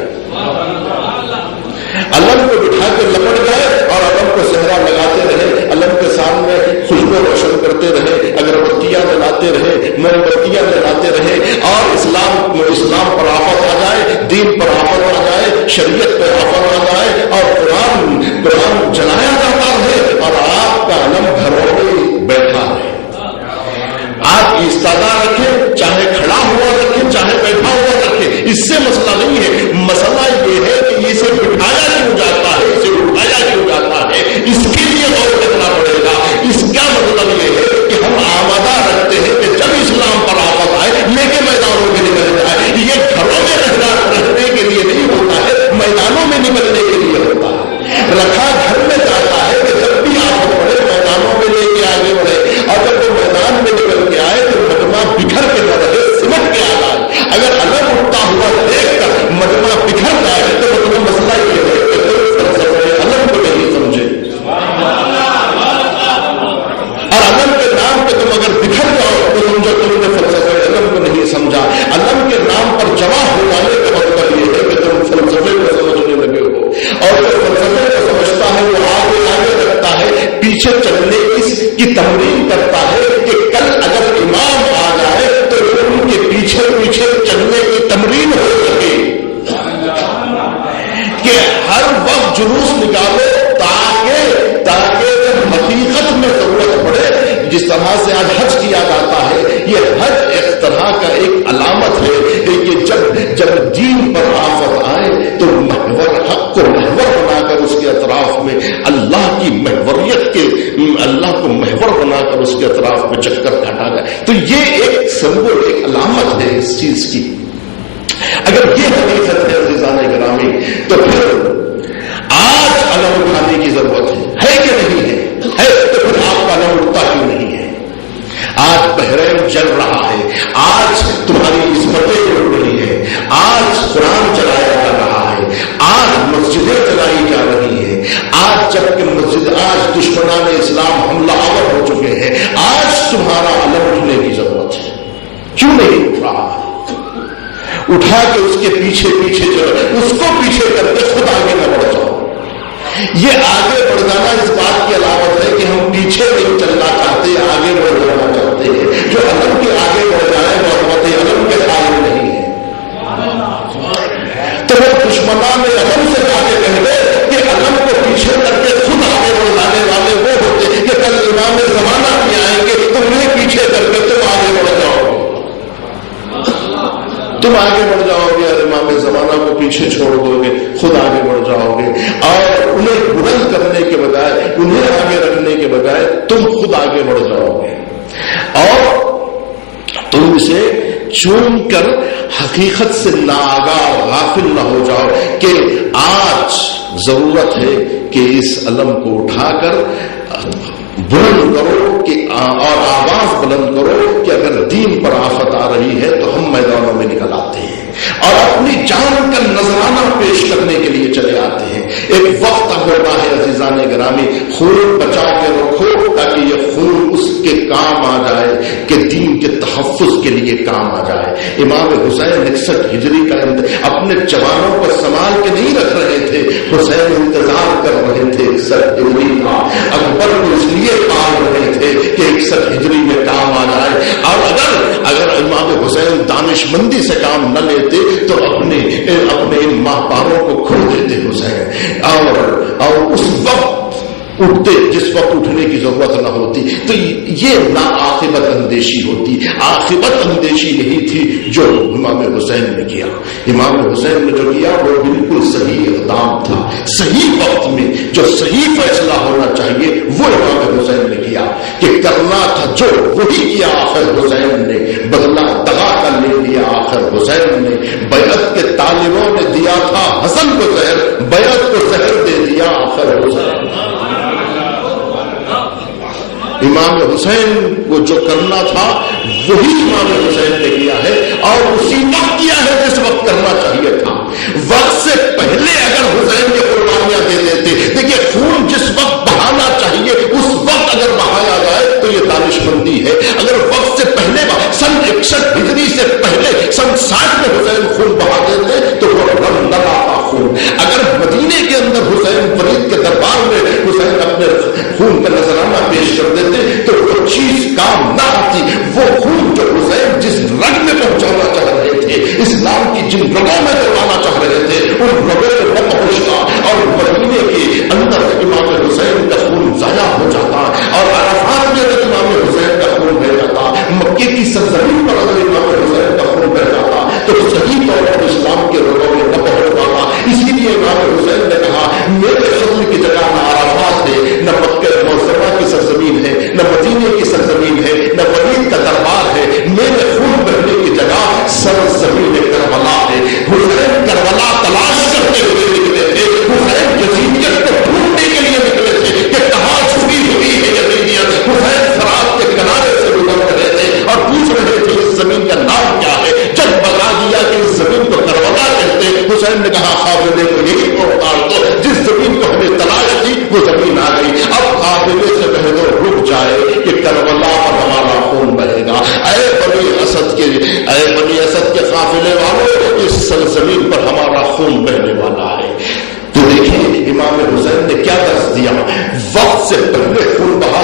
علم کو بٹھا کے لپٹ جائے اور علم کو صحرا لگاتے رہے، علم کے سامنے خوشبو روشن کرتے رہے، اگربتیاں جلاتے رہے، موم بتیاں جلاتے رہے، اور اسلام پر آفت آ جائے، دین پر آفت آ جائے، شریعت پر آفت آ جائے، اور قرآن جلایا جاتا ہے اور آپ کا علم گھروں میں بیٹھا ہے۔ آپ ایستادہ رکھیں، چاہے کھڑا ہوا رکھیں، چاہے بیٹھا ہوا رکھیں، اس سے مسئلہ نہیں ہے۔ مسئلہ یہ ہے کہ اسے بٹھایا کیوں جاتا ہے، اسے اٹھایا کیوں جاتا ہے، اس کے لیے غور کرنا پڑے گا۔ اس کا مطلب یہ ہے کہ ہم آمادہ رکھتے ہیں کہ جب اسلام پر آفت آئے لے کے میدانوں میں نکل جائے۔ یہ گھروں میں رہنے کے لیے نہیں ہوتا ہے، میدانوں میں چلنے کی تمرین کرتا ہے کہ کل اگر امام آ جائے تو ان کے پیچھے پیچھے چلنے کی تمرین ہو سکے، کہ ہر وقت جلوس نکالو تاکہ جب حقیقت میں ضرورت پڑے، جس طرح سے آج حج کیا جاتا ہے، یہ حج ایک طرح کا ایک علامت ہے کہ جب دین پر آفت آئے تو محور حق کو محور بنا کر اس کے اطراف میں اللہ کی محوریت کے اللہ کو محور بنا کر اس کے اطراف میں چکر کاٹا جائے، تو یہ ایک سمبل، ایک علامت ہے اس چیز کی۔ اگر یہ حقیقت ہے عزیزان گرامی، تو پھر آج علم اٹھانے کی ضرورت ہے کہ نہیں ہے تو پھر آپ کا علم اٹھتا کیوں نہیں ہے؟ آج بحرین چل رہا ہے، آج تمہاری عصمتیں اڑ رہی ہے، آج قرآن چلایا جا رہا ہے، آج مسجدیں چلائی جا رہی ہے، آج جبکہ آج دشمنان اسلام حملہ آور ہو چکے ہیں، آج تمہارا علم اٹھنے کی ضرورت ہے، کیوں نہیں اٹھ رہا ہے؟ اٹھا کے اس کے پیچھے پیچھے چلو، اس کو پیچھے کر کے خود آگے نہ بڑھ جاؤ۔ یہ آگے بڑھ جانا اس بات کی علامت ہے کہ ہم پیچھے نہیں چلنا چاہتے، آگے بڑھ جانا چاہتے ہیں۔ جو علم کے آگے بڑھ جائے وہ عظمت علم کے قائل نہیں ہے۔ تو وہ دشمنان علم سے جا کے کہہ دے کہ علم کو پیچھے کر کے خود آگے بڑھ جانے والے وہ ہوتے کہ کل امام زمانہ بھی آئیں گے تو انہیں پیچھے کر کے تم آگے بڑھ جاؤ گے، تم آگے بڑھ جاؤ گے اور امام زمانہ کو پیچھے چھوڑ دو گے، خود آگے بڑھ جاؤ گے، اور انہیں بلند کرنے کے بجائے، انہیں آگے رکھنے کے بجائے تم خود آگے بڑھ جاؤ گے، اور تم اسے چون کر حقیقت سے ناآگاہ غافل نہ ہو جاؤ کہ آج ضرورت ہے کہ اس علم کو اٹھا کر بلند کرو کہ اور آواز بلند کرو کہ اگر دین پر آفت آ رہی ہے تو ہم میدانوں میں نکل آتے ہیں اور اپنی جان کا نذرانہ پیش کرنے کے لیے چلے آتے ہیں۔ ایک وقت ہوتا ہے عزیزان گرامی، خون بچا کے رکھو تاکہ یہ خون اس کے کام آ جائے کہ دین کے تحفظ کے لیے کام آ جائے۔ امام حسین 61 ہجری کا اپنے جوانوں کو سنبھال کے نہیں رکھ رہے تھے، حسین انتظار کر رہے تھے 61 ہجری کا، اکبر کو اس لیے پال رہے تھے کہ 61 ہجری میں کام آ جائے، اور اگر امام حسین دانش مندی سے کام نہ لیتے تو اپنے ان ماہپاروں کو کھو دیتے حسین، اور اس وقت اٹھتے جس وقت اٹھنے کی ضرورت نہ ہوتی۔ تو یہ نا عاقبت اندیشی ہوتی، عاقبت اندیشی نہیں تھی جو امام حسین نے کیا۔ امام حسین نے جو کیا وہ بالکل صحیح اقدام تھا، صحیح وقت میں جو صحیح فیصلہ ہونا چاہیے وہ امام حسین نے کیا، کہ کرنا تھا جو وہی کیا آخر حسین نے، بدلہ دغا کر لے لیا آخر حسین نے، بیعت کے طالبوں نے دیا تھا حسن کو زہر، بیعت کو زہر دے دیا آخر حسین۔ امام حسین کو جو کرنا تھا وہی امام حسین نے کیا ہے، اور اسی وقت کیا ہے جس وقت کرنا چاہیے تھا۔ وقت سے پہلے اگر حسین کی قربانیاں دے دیتے، دیکھیے خون جس وقت بہانا چاہیے اس وقت اگر بہایا جائے تو یہ دانش مندی ہے۔ اگر وقت سے پہلے سن 61 ہجری سے پہلے سن 60 میں حسین خون بہا دیتے تو وہ رنگ نہ لاتا خون۔ اگر مدینے کے اندر حسین فرید کے دربار میں حسین اپنے خون کا نذرانہ پیش کر دیتے تو وہ چیز کام نہ آتی۔ وہ خون جو حسین جس رنگ میں پہنچانا چاہ رہے تھے، اسلام کی جن رگوں میں کروانا چاہ رہے تھے، ان رگوں میں نہ پہنچتا، اور مدینے کے اندر امام حسین کا خون ضائع ہو جاتا، اور عرفات میں اگر امام حسین کا خون بہ جاتا، مکے کی سرزمین پر اگر امام حسین کا خون بہ جاتا تو صحیح طور پر اسلام کے رگوں میں نہ پہنچ پاتا۔ اسی لیے امام حسین نے کہا میرے فضل کی جگہ نہ عرفات ہے، نہ مکہ معظمہ کی سرزمین ہے، نہ مدینے کی سرزمین ہے، نہ ولید کا دربار ہے، میرے خون بہنے کی جگہ سرزمین کربلا ہے۔ حسین کربلا تلاش کرتے ہوئے نکلے تھے، حسین یزیدیت کو ڈھونڈنے کے لیے نکلے تھے کہ کہاں چھپی ہوئی ہے یزیدیت۔ حسین فرات کے کنارے سے گزر رہے تھے اور پوچھ رہے تھے اس زمین کا نام کیا ہے۔ جب بتا دیا کہ اس زمین کو کربلا کہتے، حسین نے کہا قافلے کو یہی کو اتار دو، جس زمین کو ہمیں تلاش تھی وہ زمین آ گئی، اب قافلے سے پہلے رک جائے کہ کربلا پر ہمارا خون بہے گا۔ اے بنی اسد کے قافلے والوں، اس سرزمین پر ہمارا خون بہنے والا ہے۔ تو دیکھیں امام حسین نے کیا درس دیا، وقت سے پہلے خون بہا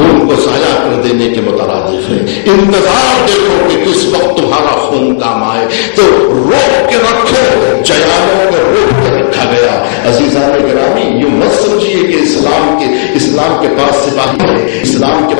خون کو ضائع کر دینے کے مترادف ہے. انتظار دیکھو کہ کس وقت تمہارا خون کام آئے. تو روک کے رکھو، جیانوں کو روک کے رکھا گیا. عزیزان گرامی، یوں مت سمجھیے کہ اسلام کے پاس سپاہی ہے، اسلام کے